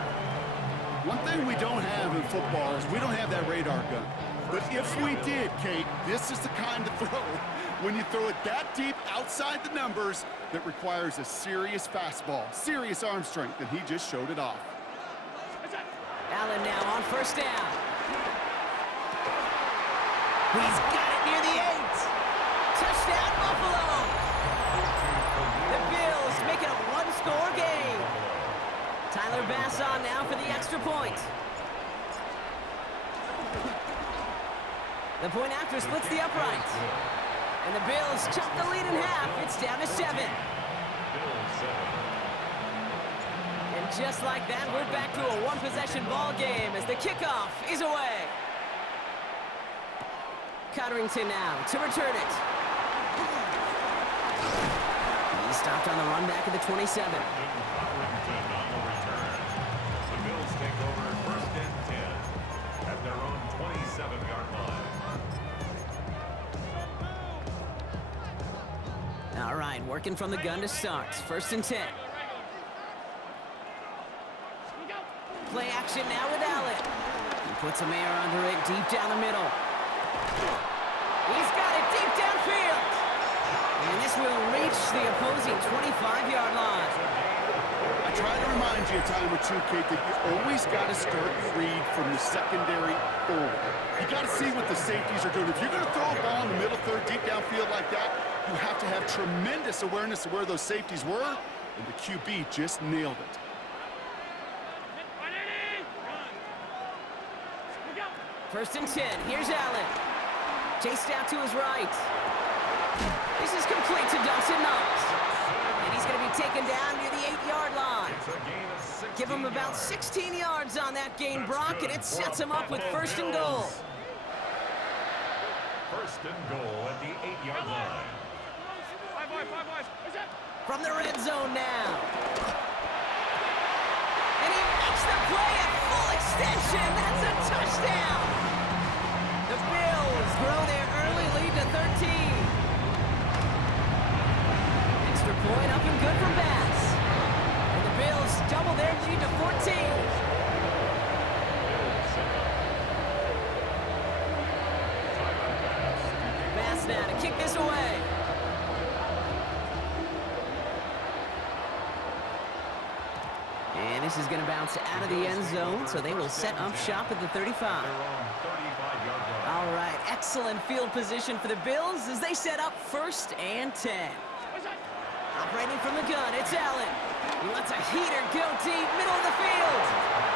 One thing we don't have in football is we don't have that radar gun. But if we did, Kate, this is the kind of throw, when you throw it that deep outside the numbers, that requires a serious fastball, serious arm strength, and he just showed it off. Allen now on 1st down. He's got it near the 8. Touchdown, Buffalo. The Bills make it a one-score game. Tyler Bass on now for the extra point. The point after splits the upright. And the Bills chop the lead in half. It's down to 7. And just like that, we're back to a one-possession ball game as the kickoff is away. Cotterington now to return it. He's stopped on the run back at the 27. Cotterington on the return. The Bills take over 1st and 10 at their own 27-yard line. All right, working from the gun to start. 1st and 10. Play action now with Allen. He puts a man under it deep down the middle. He's got it deep downfield. And this will reach the opposing 25-yard line. I try to remind you a time or two, Kate, that you always got to start read from the secondary forward. You got to see what the safeties are doing. If you're going to throw a ball in the middle third, deep downfield like that, you have to have tremendous awareness of where those safeties were, and the QB just nailed it. First and 10. Here's Allen. Chased out to his right. This is complete to Dawson Knox. And he's going to be taken down near the 8-yard line. Give him about 16 yards on that gain, Brock, and it sets him up with 1st and goal. 1st and goal at the 8-yard line. From the red zone now. And he makes the play at full extension. That's a touchdown. The Bills grow their early lead to 13. Extra point up and good from Bass. And the Bills double their lead to 14. Bass now to kick this away. And this is going to bounce out of the end zone, so they will set up shop at the 35. All right, excellent field position for the Bills as they set up 1st and 10. Operating from the gun, it's Allen. He lets a heater go deep, middle of the field.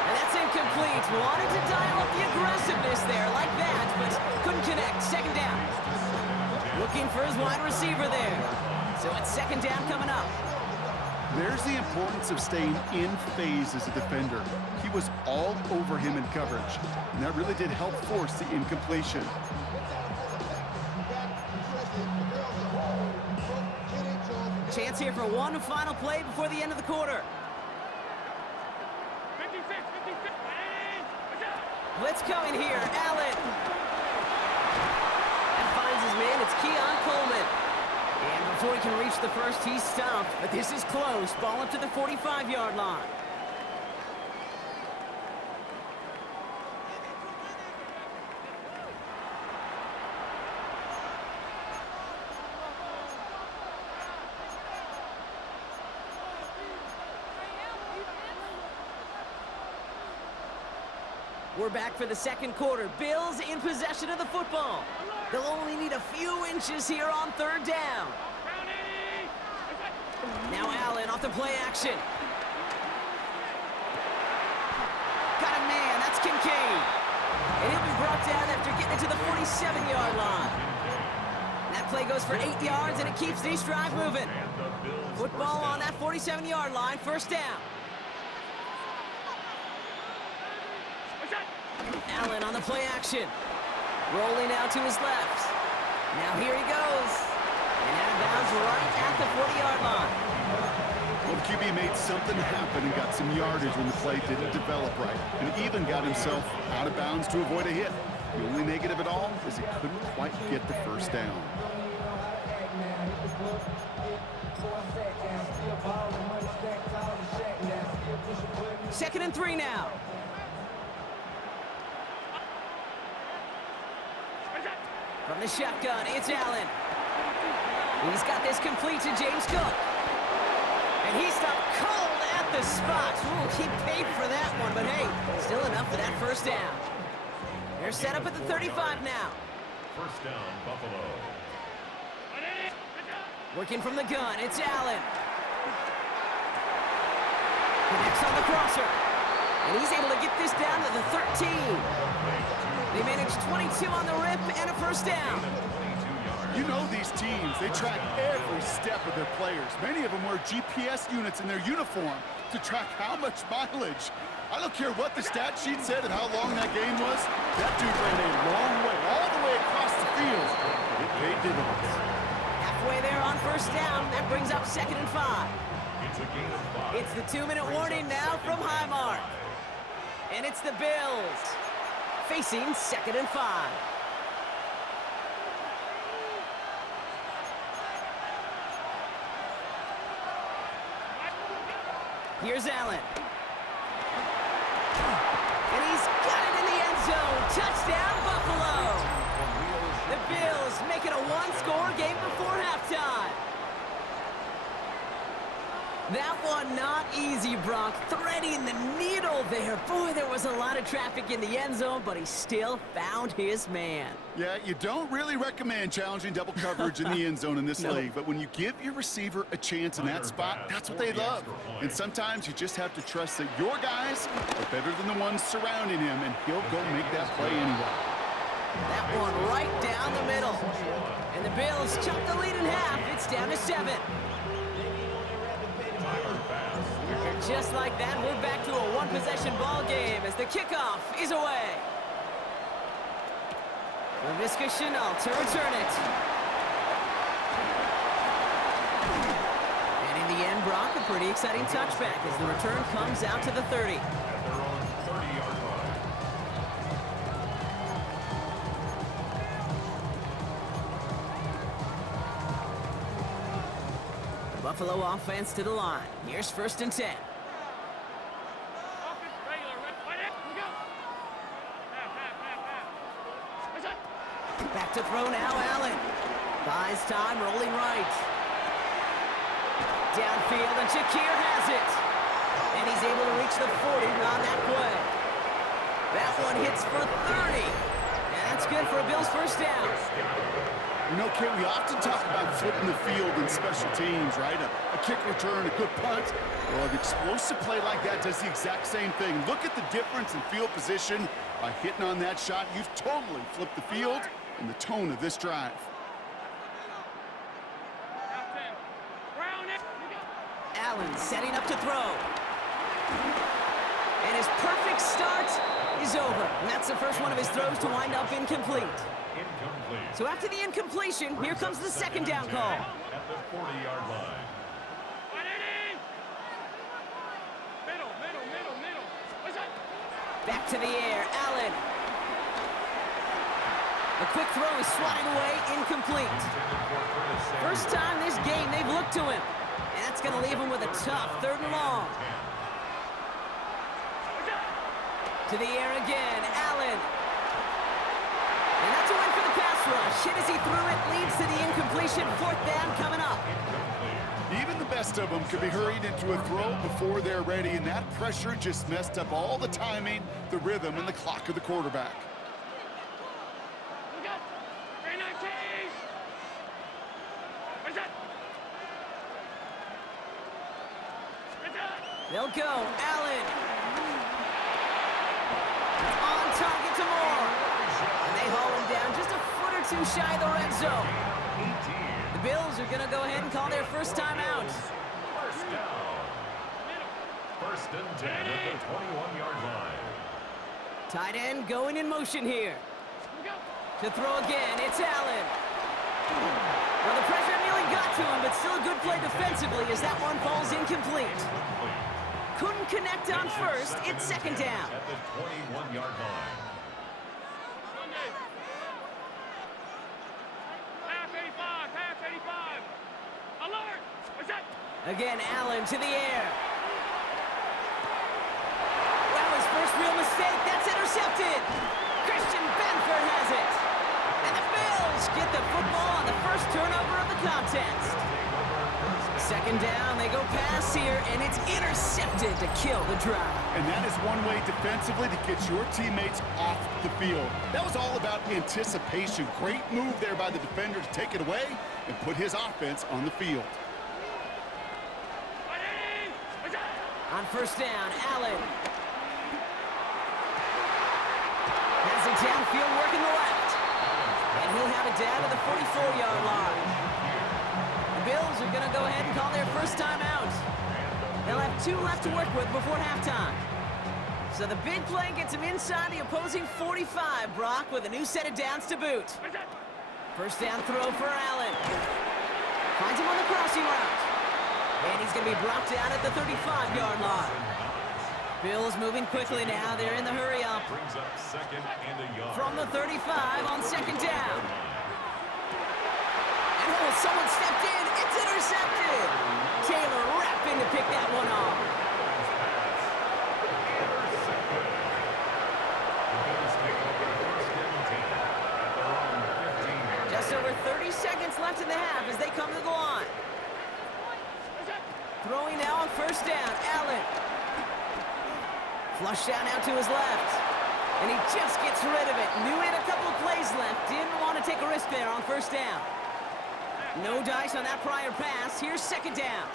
And that's incomplete. Wanted to dial up the aggressiveness there like that, but couldn't connect. 2nd down. Looking for his wide receiver there. So it's 2nd down coming up. There's the importance of staying in phase as a defender. He was all over him in coverage, and that really did help force the incompletion. Chance here for one final play before the end of the quarter. Blitz coming here, Allen. And finds his man, it's Keon Coleman. And before he can reach the 1st, he's stopped. But this is close. Ball up to the 45-yard line. We're back for the second quarter. Bills in possession of the football. They'll only need a few inches here on third down. Now Allen off the play action. Got a man, that's Kincaid. And he'll be brought down after getting it to the 47-yard line. That play goes for 8 yards, and it keeps this drive moving. Football on that 47-yard line, first down. Allen on the play action. Rolling out to his left. Now here he goes. And out of bounds right at the 40-yard line. Well, the QB made something happen and got some yardage when the play didn't develop right. And even got himself out of bounds to avoid a hit. The only negative at all is he couldn't quite get the first down. Second and 3 now. From the shotgun, it's Allen. He's got this complete to James Cook. And he stopped cold at the spot. Ooh, he paid for that one, but hey, still enough for that first down. They're set up at the 35 now. First down, Buffalo. Working from the gun, it's Allen. Connects on the crosser. And he's able to get this down to the 13. They managed 22 on the rip and a first down. You know these teams, they track every step of their players. Many of them wear GPS units in their uniform to track how much mileage. I don't care what the stat sheet said and how long that game was. That dude ran a long way, all the way across the field. It paid dividends. Halfway there on first down, that brings up second and 5. It's a gain of 5. It's the 2-minute warning now from Highmark. And it's the Bills facing second and 5. Here's Allen. And he's got it in the end zone. Touchdown, Buffalo. The Bills make it a one-score game before halftime. That one not easy, Brock. Threading the needle there. Boy, there was a lot of traffic in the end zone, but he still found his man. Yeah, you don't really recommend challenging double coverage in the end zone in this league, but when you give your receiver a chance in that spot, that's what they love. And sometimes you just have to trust that your guys are better than the ones surrounding him, and he'll go make that play anyway. That one right down the middle. And the Bills chop the lead in half. It's down to 7. And just like that, we're back to a one-possession ball game as the kickoff is away. LaVisca Chenault to return it. And in the end, Brock, a pretty exciting touchback as the return comes out to the 30. At their own 30-yard line. The Buffalo offense to the line. Here's first and 10. Back to throw now, Allen. Buys time, rolling right. Downfield, and Shakir has it. And he's able to reach the 40 on that play. That one hits for 30. And that's good for a Bills first down. You know, Kate, we often talk about flipping the field in special teams, right? A kick return, a good punt. Well, an explosive play like that does the exact same thing. Look at the difference in field position. By hitting on that shot, you've totally flipped the field and the tone of this drive. Allen setting up to throw. And his perfect start is over. And that's the first one of his throws to wind up incomplete. Incomplete. So after the incompletion, here comes the second down call. At the 40-yard line. Back to the air, Allen. A quick throw is swatted away, incomplete. First time this game they've looked to him. And that's going to leave him with a tough 3rd and long. To the air again, Allen. And that's a win for the pass rush. Hit as he threw it, leads to the incompletion. 4th down coming up. Even the best of them could be hurried into a throw before they're ready, and that pressure just messed up all the timing, the rhythm, and the clock of the quarterback. They'll go. Allen. On target to Moore. And they haul him down just a foot or two shy of the red zone. The Bills are going to go ahead and call their first timeout. First down. First and 10 at the 21-yard line. Tight end going in motion here. To throw again, it's Allen. Well, the pressure nearly got to him, but still a good play defensively as that one falls incomplete. Couldn't connect on first. It's second down. At the 21-yard line. Half 85. Alert! What's that? Again, Allen to the air. Well, his first real mistake. That's intercepted. Christian Benford has it. And the Bills get the football on the first turnover of the contest. Second down, they go pass here, and it's intercepted to kill the drive. And that is one way defensively to get your teammates off the field. That was all about anticipation. Great move there by the defender to take it away and put his offense on the field. On first down, Allen. Has it downfield, working the left. And he'll have it down to the 44-yard line. The Bills are going to go ahead and call their first timeout. They'll have 2 left to work with before halftime. So the big play gets him inside the opposing 45, Brock, with a new set of downs to boot. First down throw for Allen. Finds him on the crossing route. And he's going to be brought down at the 35-yard line. Bills moving quickly now. They're in the hurry up. Brings up second and a yard. From the 35 on second down. And oh, someone stepped in. It's intercepted. Taylor rapping to pick that one off. Just over 30 seconds left in the half as they come to the line. Throwing now on first down, Allen. Flush down out to his left. And he just gets rid of it. Knew he had a couple of plays left. Didn't want to take a risk there on first down. No dice on that prior pass. Here's second down.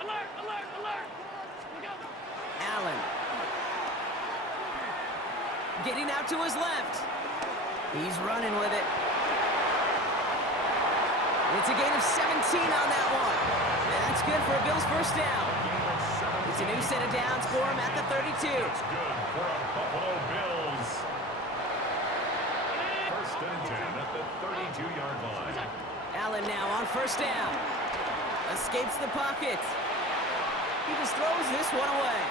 Alert! Allen. Getting out to his left. He's running with it. It's a gain of 17 on that one. And that's good for a Bills first down. It's a new set of downs for him at the 32. It's good for a Buffalo Bills. First and 10 at the 32-yard line. Allen now on first down. Escapes the pocket. He just throws this one away.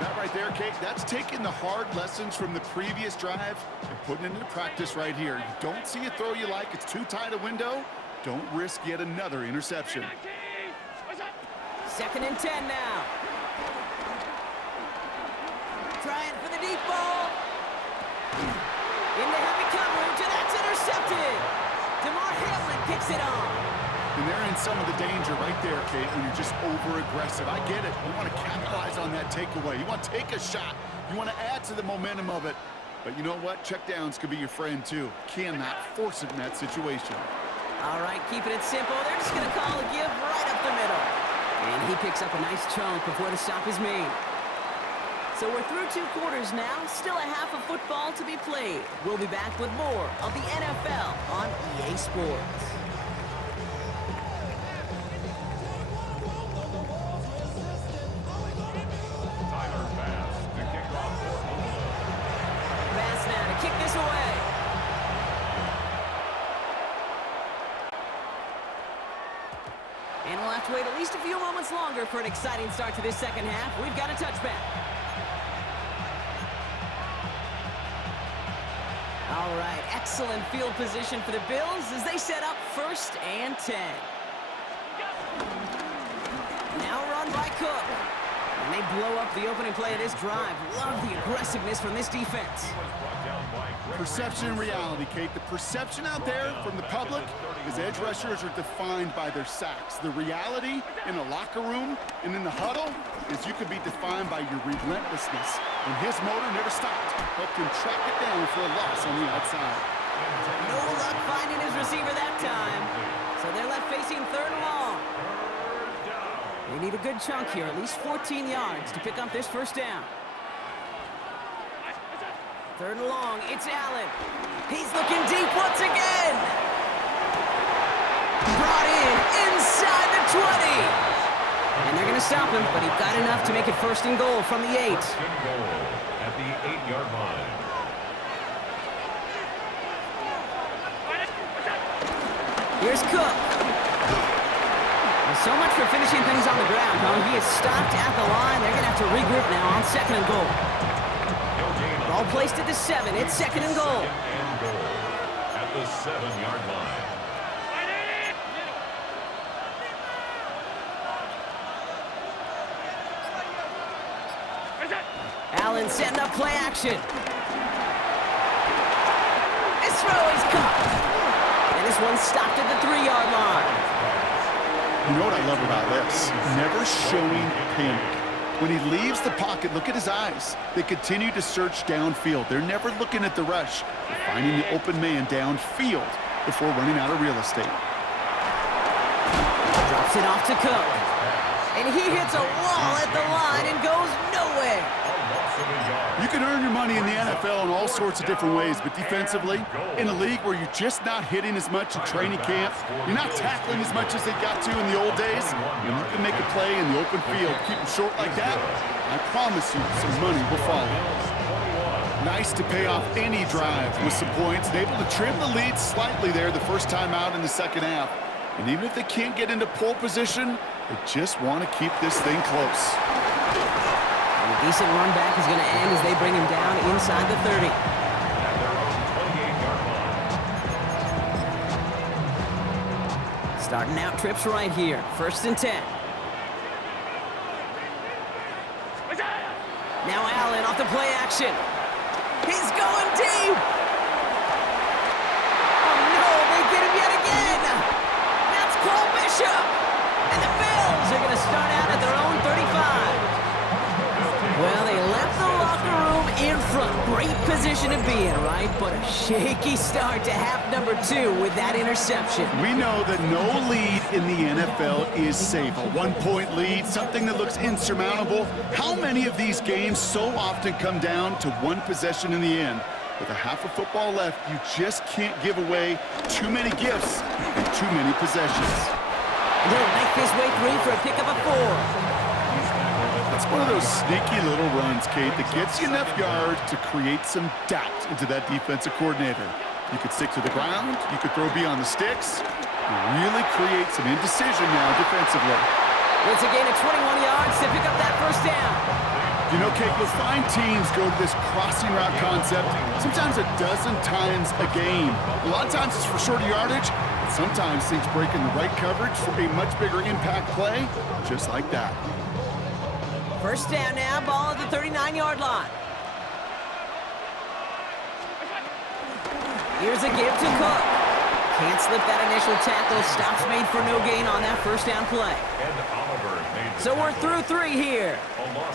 That right there, Kate, that's taking the hard lessons from the previous drive and putting it into practice right here. You don't see a throw you like, it's too tight a window, don't risk yet another interception. Second and 10 now. Trying for the deep ball. Into heavy coverage, and that's intercepted. DeMar Hamlin kicks it on. And they're in some of the danger right there, Kate, when you're just over-aggressive. I get it. You want to capitalize on that takeaway. You want to take a shot. You want to add to the momentum of it. But you know what? Checkdowns could be your friend, too. Cannot force it in that situation. All right, keeping it simple. They're just going to call a give right up the middle. And he picks up a nice chunk before the stop is made. So we're through 2 quarters now. Still a half of football to be played. We'll be back with more of the NFL on EA Sports. Kick this away. And we'll have to wait at least a few moments longer for an exciting start to this second half. We've got a touchback. All right, excellent field position for the Bills as they set up first and 10. Now run by Cook. And they blow up the opening play of this drive. Love the aggressiveness from this defense. Perception and reality, Kate. The perception out there from the public is edge rushers are defined by their sacks. The reality in a locker room and in the huddle is you can be defined by your relentlessness. And his motor never stopped. Helped him track it down for a loss on the outside. No luck finding his receiver that time. So they're left facing third and long. They need a good chunk here, at least 14 yards to pick up this first down. Third and long, it's Allen. He's looking deep once again. Brought in inside the 20. And they're going to stop him, but he got enough to make it first and goal from the 8. First and goal at the 8-yard line. Here's Cook. So much for finishing things on the ground, huh? He is stopped at the line. They're going to have to regroup now on second and goal. Ball placed at the 7. It's second and goal. Second and goal at the 7-yard line. Allen setting up play action. This throw is caught. And this one stopped at the 3-yard line. You know what I love about this? Never showing panic. When he leaves the pocket, look at his eyes. They continue to search downfield. They're never looking at the rush. They're finding the open man downfield before running out of real estate. Drops it off to Cook. And he hits a wall at the line and goes nowhere. You can earn your money in the NFL in all sorts of different ways, but defensively, in a league where you're just not hitting as much in training camp, you're not tackling as much as they got to in the old days, when you can make a play in the open field, keep them short like that, I promise you some money will follow. Nice to pay off any drive with some points and able to trim the lead slightly there the first time out in the second half. And even if they can't get into pole position, they just want to keep this thing close. And a decent run back is going to end as they bring him down inside the 30. At their own 28-yard line. Starting out trips right here. First and 10. Now Allen off the play action. He's going deep. Oh no, they get him yet again. That's Cole Bishop. And the Bills are going to start out at their own 35. Well, they left the locker room in front. Great position to be in, right? But a shaky start to half number 2 with that interception. We know that no lead in the NFL is safe. A one-point lead, something that looks insurmountable. How many of these games so often come down to one possession in the end? With a half of football left, you just can't give away too many gifts and too many possessions. And he'll make his way through for a pickup of 4. It's one of those sneaky little runs, Kate, that gets you enough yards to create some doubt into that defensive coordinator. You could stick to the ground, you could throw beyond the sticks, and really create some indecision now defensively. It's a gain of 21 yards to pick up that first down. You know, Kate, you'll find teams go to this crossing route concept sometimes a dozen times a game. A lot of times it's for shorter yardage, but sometimes things break in the right coverage for a much bigger impact play, just like that. First down now, ball at the 39-yard line. Here's a give to Cook. Can't slip that initial tackle. Stops made for no gain on that first down play. So we're through 3 here.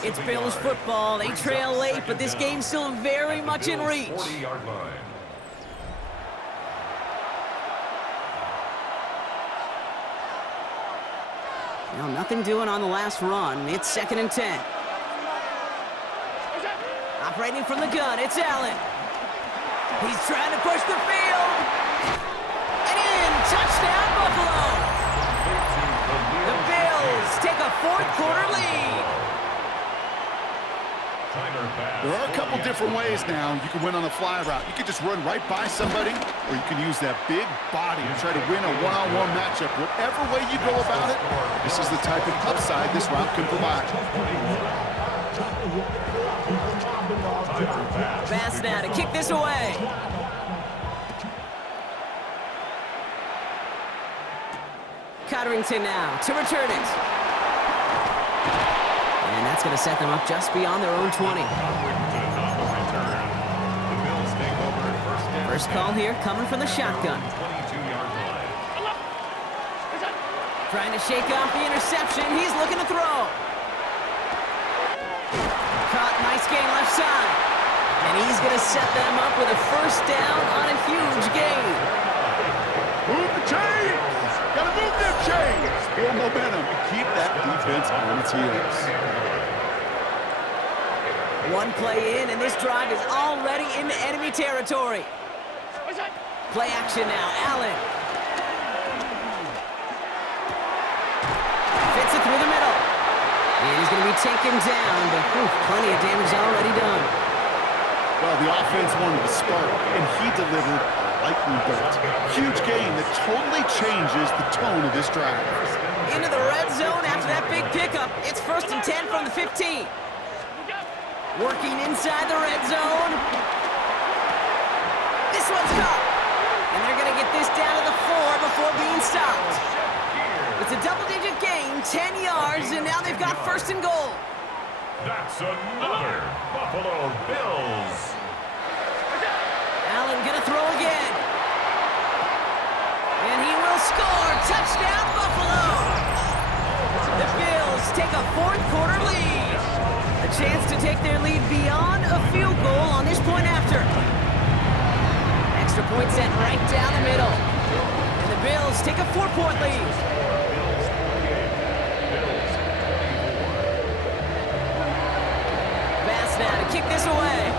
It's Bills football. They trail late, but this game's still very much in reach. 40-yard line. Now, nothing doing on the last run. It's second and 10. Operating from the gun, it's Allen. He's trying to push the field. And in, touchdown Buffalo. The Bills take a fourth-quarter lead. There are a couple different ways now. You can win on a fly route. You can just run right by somebody, or you can use that big body to try to win a one-on-one matchup. Whatever way you go about it, this is the type of upside this route can provide. Pass now to kick this away. Cotterington now to return it. And that's going to set them up just beyond their own 20. First call here coming from the shotgun. 22-yard line. Trying to shake off the interception. He's looking to throw. Caught, nice gain left side. And he's going to set them up with a first down on a huge gain. Move the chains! Gotta move them chains! Build momentum and keep that defense on its heels. One play in, and this drive is already into enemy territory. Play action now, Allen. Fits it through the middle. And he's going to be taken down, but plenty of damage already done. Well, the offense wanted to spark, and he delivered a lightning bolt. Huge gain that totally changes the tone of this drive. Into the red zone after that big pickup. It's 1st and 10 from the 15. Working inside the red zone. This one's caught. And they're going to get this down to the 4 before being stopped. It's a double-digit gain, 10 yards, and now they've got 1st and goal. That's another Buffalo Bills. Allen going to throw again. And he will score. Touchdown, Buffalo. The Bills take a 4th quarter lead. A chance to take their lead beyond a field goal on this point after. Extra point set right down the middle. And the Bills take a 4-point lead. Bass now to kick this away.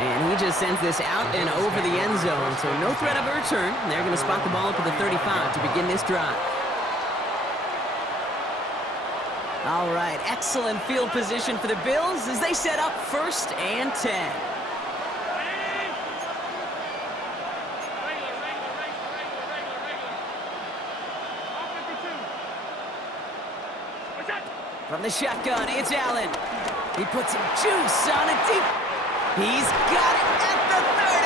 And he just sends this out and over the end zone, so no threat of a return. They're going to spot the ball up at the 35 to begin this drive. All right, excellent field position for the Bills as they set up 1st and 10. From the shotgun, it's Allen. He puts some juice on it deep. He's got it at the 30.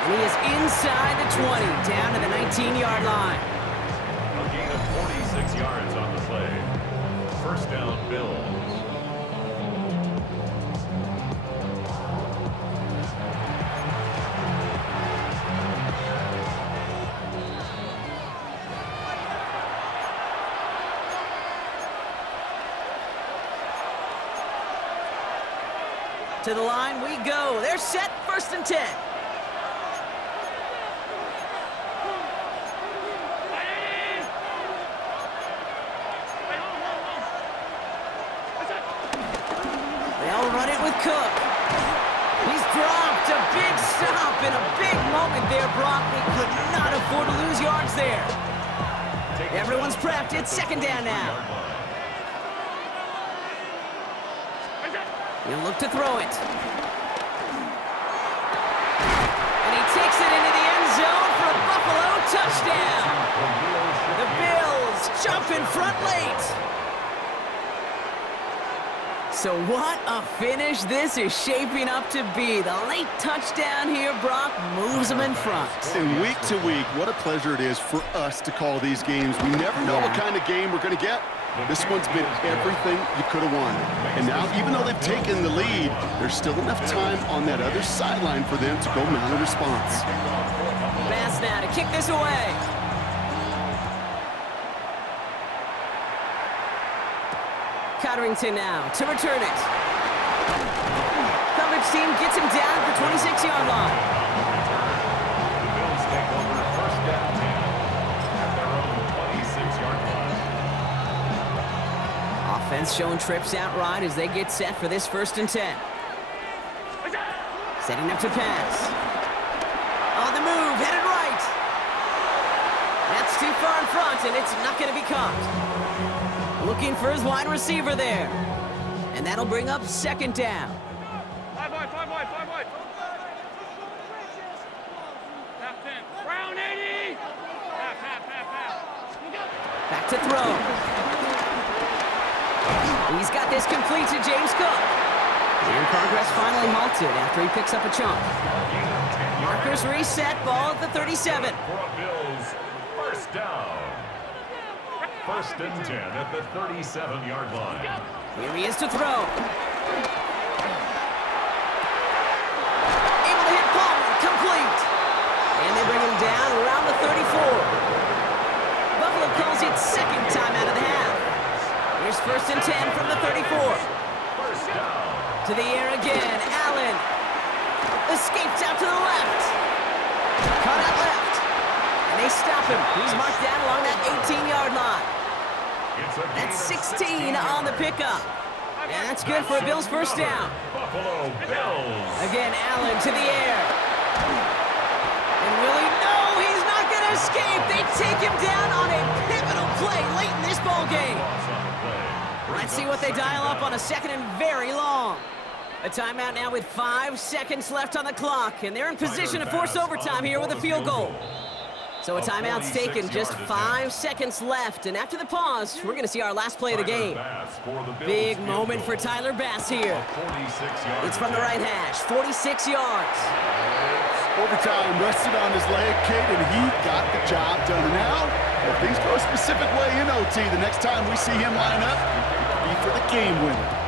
And he is inside the 20, down to the 19-yard line. A gain of 46 yards on the play. 1st down, Bills. To the line we go. They're set, 1st and 10. They'll run it with Cook. He's dropped. A big stop and a big moment there, Brock. They could not afford to lose yards there. Everyone's prepped. It's 2nd down now. He'll look to throw it. And he takes it into the end zone for a Buffalo touchdown. The Bills jump in front late. So what a finish this is shaping up to be. The late touchdown here, Brock, moves them in front. And week to week, what a pleasure it is for us to call these games. We never know what kind of game we're going to get. This one's been everything you could have wanted. And now, even though they've taken the lead, there's still enough time on that other sideline for them to go mount a response. Bass now to kick this away. Cotterington now to return it. Coverage team gets him down at the 26-yard line. The Bills take over 1st down 10 at their own 26-yard line. Offense showing trips out right as they get set for this 1st and 10. Setting up to pass. On the move, headed right. That's too far in front, and it's not going to be caught. Looking for his wide receiver there. And that'll bring up 2nd down. 5 wide. Half 10. Round 80. Half. Back to throw. He's got this complete to James Cook. And progress finally halted after he picks up a chunk. Markers reset, ball at the 37. For a Bills First down. First and 10 at the 37-yard line. Here he is to throw. Able to hit Palmer, complete. And they bring him down around the 34. Buffalo calls it second time out of the half. Here's first and 10 from the 34. First down. To the air again, Allen. Escapes out to the left. Caught out left. And they stop him. He's marked down along that 18-yard line. That's 16 on the pickup. And that's good for a Bills first down. Buffalo Bills. Again, Allen to the air. And Willie, no, he's not going to escape. They take him down on a pivotal play late in this ball game. Let's see what they dial up on a second and very long. A timeout now with 5 seconds left on the clock, and they're in position to force overtime here with a field goal. So a timeout's taken, just 5 seconds left, and after the pause, we're going to see our last play of the game. Big moment for Tyler Bass here. It's from the right hash, 46 yards. Overtime rested on his leg, Kate, and he got the job done. And now, if things go a specific way in OT, the next time we see him line up, it'll be for the game winner.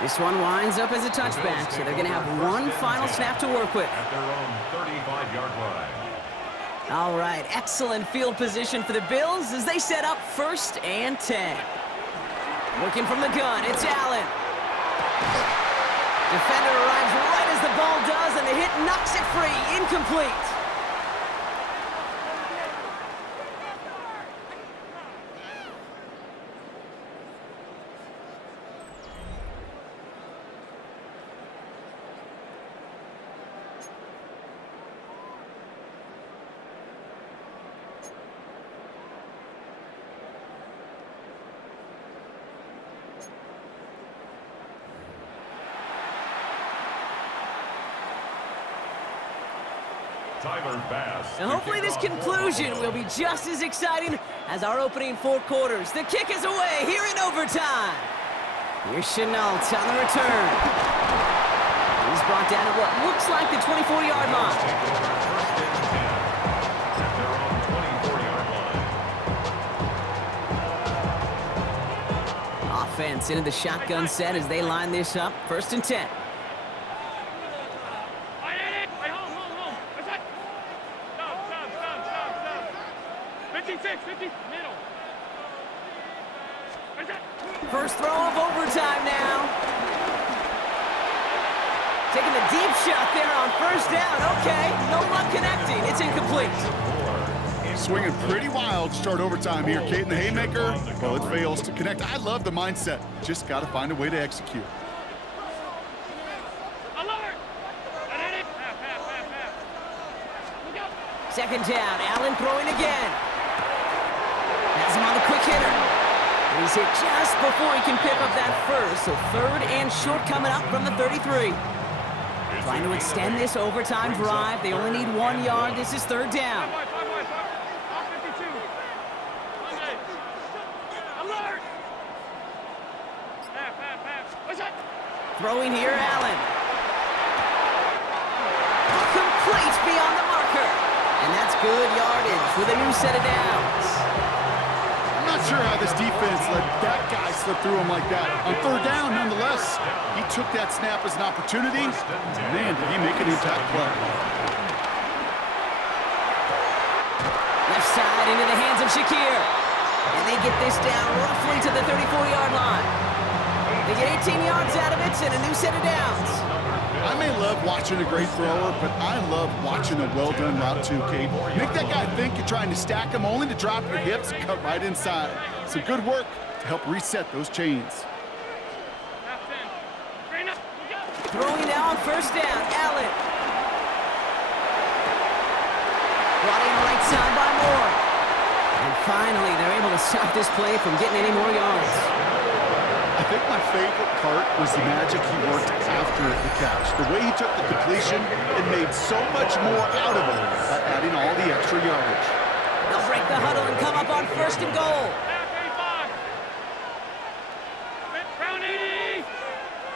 This one winds up as a touchback, so they're going to have one final snap to work with. At their own 35-yard line. All right, excellent field position for the Bills as they set up first and 10. Working from the gun, it's Allen. Defender arrives right as the ball does, and the hit knocks it free, incomplete. Tyler Bass. And hopefully this conclusion will be just as exciting as our opening 4 quarters. The kick is away here in overtime. Here's Chenault on the return. He's brought down at what looks like the 24-yard line. At their own 24-yard line. Offense into the shotgun set as they line this up. First and 10. 50, middle. First throw of overtime now. Taking a deep shot there on first down. Okay, no luck connecting. It's incomplete. Swinging pretty wild to start overtime here. Kate and the haymaker, well, it fails to connect. I love the mindset. Just got to find a way to execute. Second down, Allen throwing again. Has him on the quick hitter. And he's hit just before he can pick up that first. So third and short coming up from the 33. Trying to extend this overtime drive. They only need 1 yard. This is third down. Throwing here, Allen. Complete beyond the marker. And that's good yardage with a new set of downs. I'm not sure how this defense let that guy slip through him like that. On third down, nonetheless, he took that snap as an opportunity. Man, did he make an impact play. Left side into the hands of Shakir. And they get this down roughly to the 34-yard line. They get 18 yards out of it and a new set of downs. I may love watching a great thrower, but I love watching a well-done route too, Kate. Make that guy think you're trying to stack him only to drop your hips and cut right inside. Some good work to help reset those chains. Throwing now on first down, Allen. Brought in right side by Moore. And finally, they're able to stop this play from getting any more yards. I think my favorite part was the magic he worked after the catch. The way he took the completion and made so much more out of it by adding all the extra yardage. They'll break the huddle and come up on first and goal. Round 80!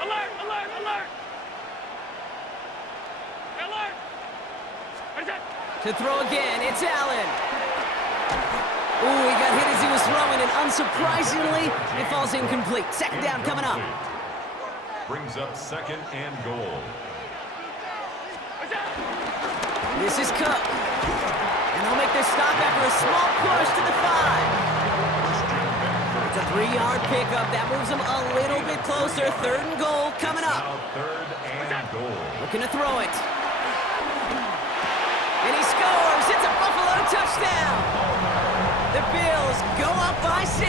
Alert, alert, alert! Alert! To throw again, it's Allen. Ooh, he got hit as he was throwing, and unsurprisingly, it falls incomplete. Second down coming up. Brings up second and goal. This is Cook. And they'll make their stop after a small push to the 5. It's a 3-yard pickup. That moves them a little bit closer. Third and goal coming up. Now third and goal. Looking to throw it. And he scores. It's a Buffalo touchdown. The Bills go up by 6.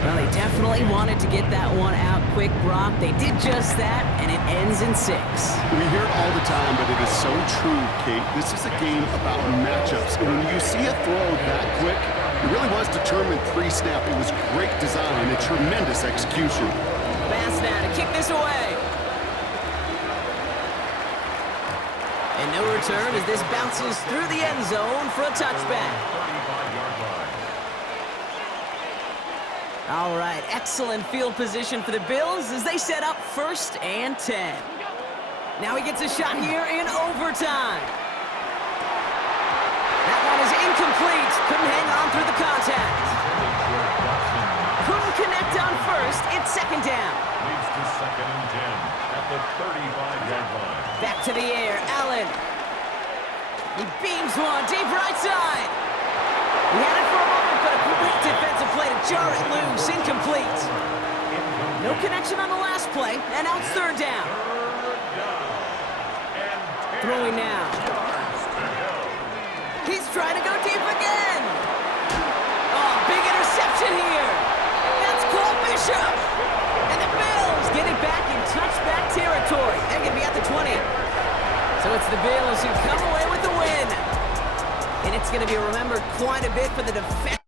Well, they definitely wanted to get that one out quick, Brock. They did just that, and it ends in 6. We hear it all the time, but it is so true, Kate. This is a game about matchups. And when you see a throw that quick, it really was determined pre-snap. It was great design and tremendous execution. Pass now to kick this away. And no return as this bounces through the end zone for a touchback. 35-yard line. All right, excellent field position for the Bills as they set up 1st and 10. Now he gets a shot here in overtime. That one is incomplete. Couldn't hang on through the contact. Couldn't connect on 1st. It's 2nd down. Leads to second and 10 at the 35-yard line. Back to the air, Allen. He beams one deep right side. He had it for a moment, but a quick defensive play to jar it loose. Incomplete. No connection on the last play, and now it's 3rd down. Throwing now. He's trying to go deep again. Oh, big interception here. That's Cole Bishop. And the Bills get it back in touchback territory. They're going to be at the 20. So it's the Bills who come away with the win. And it's going to be remembered quite a bit for the defense.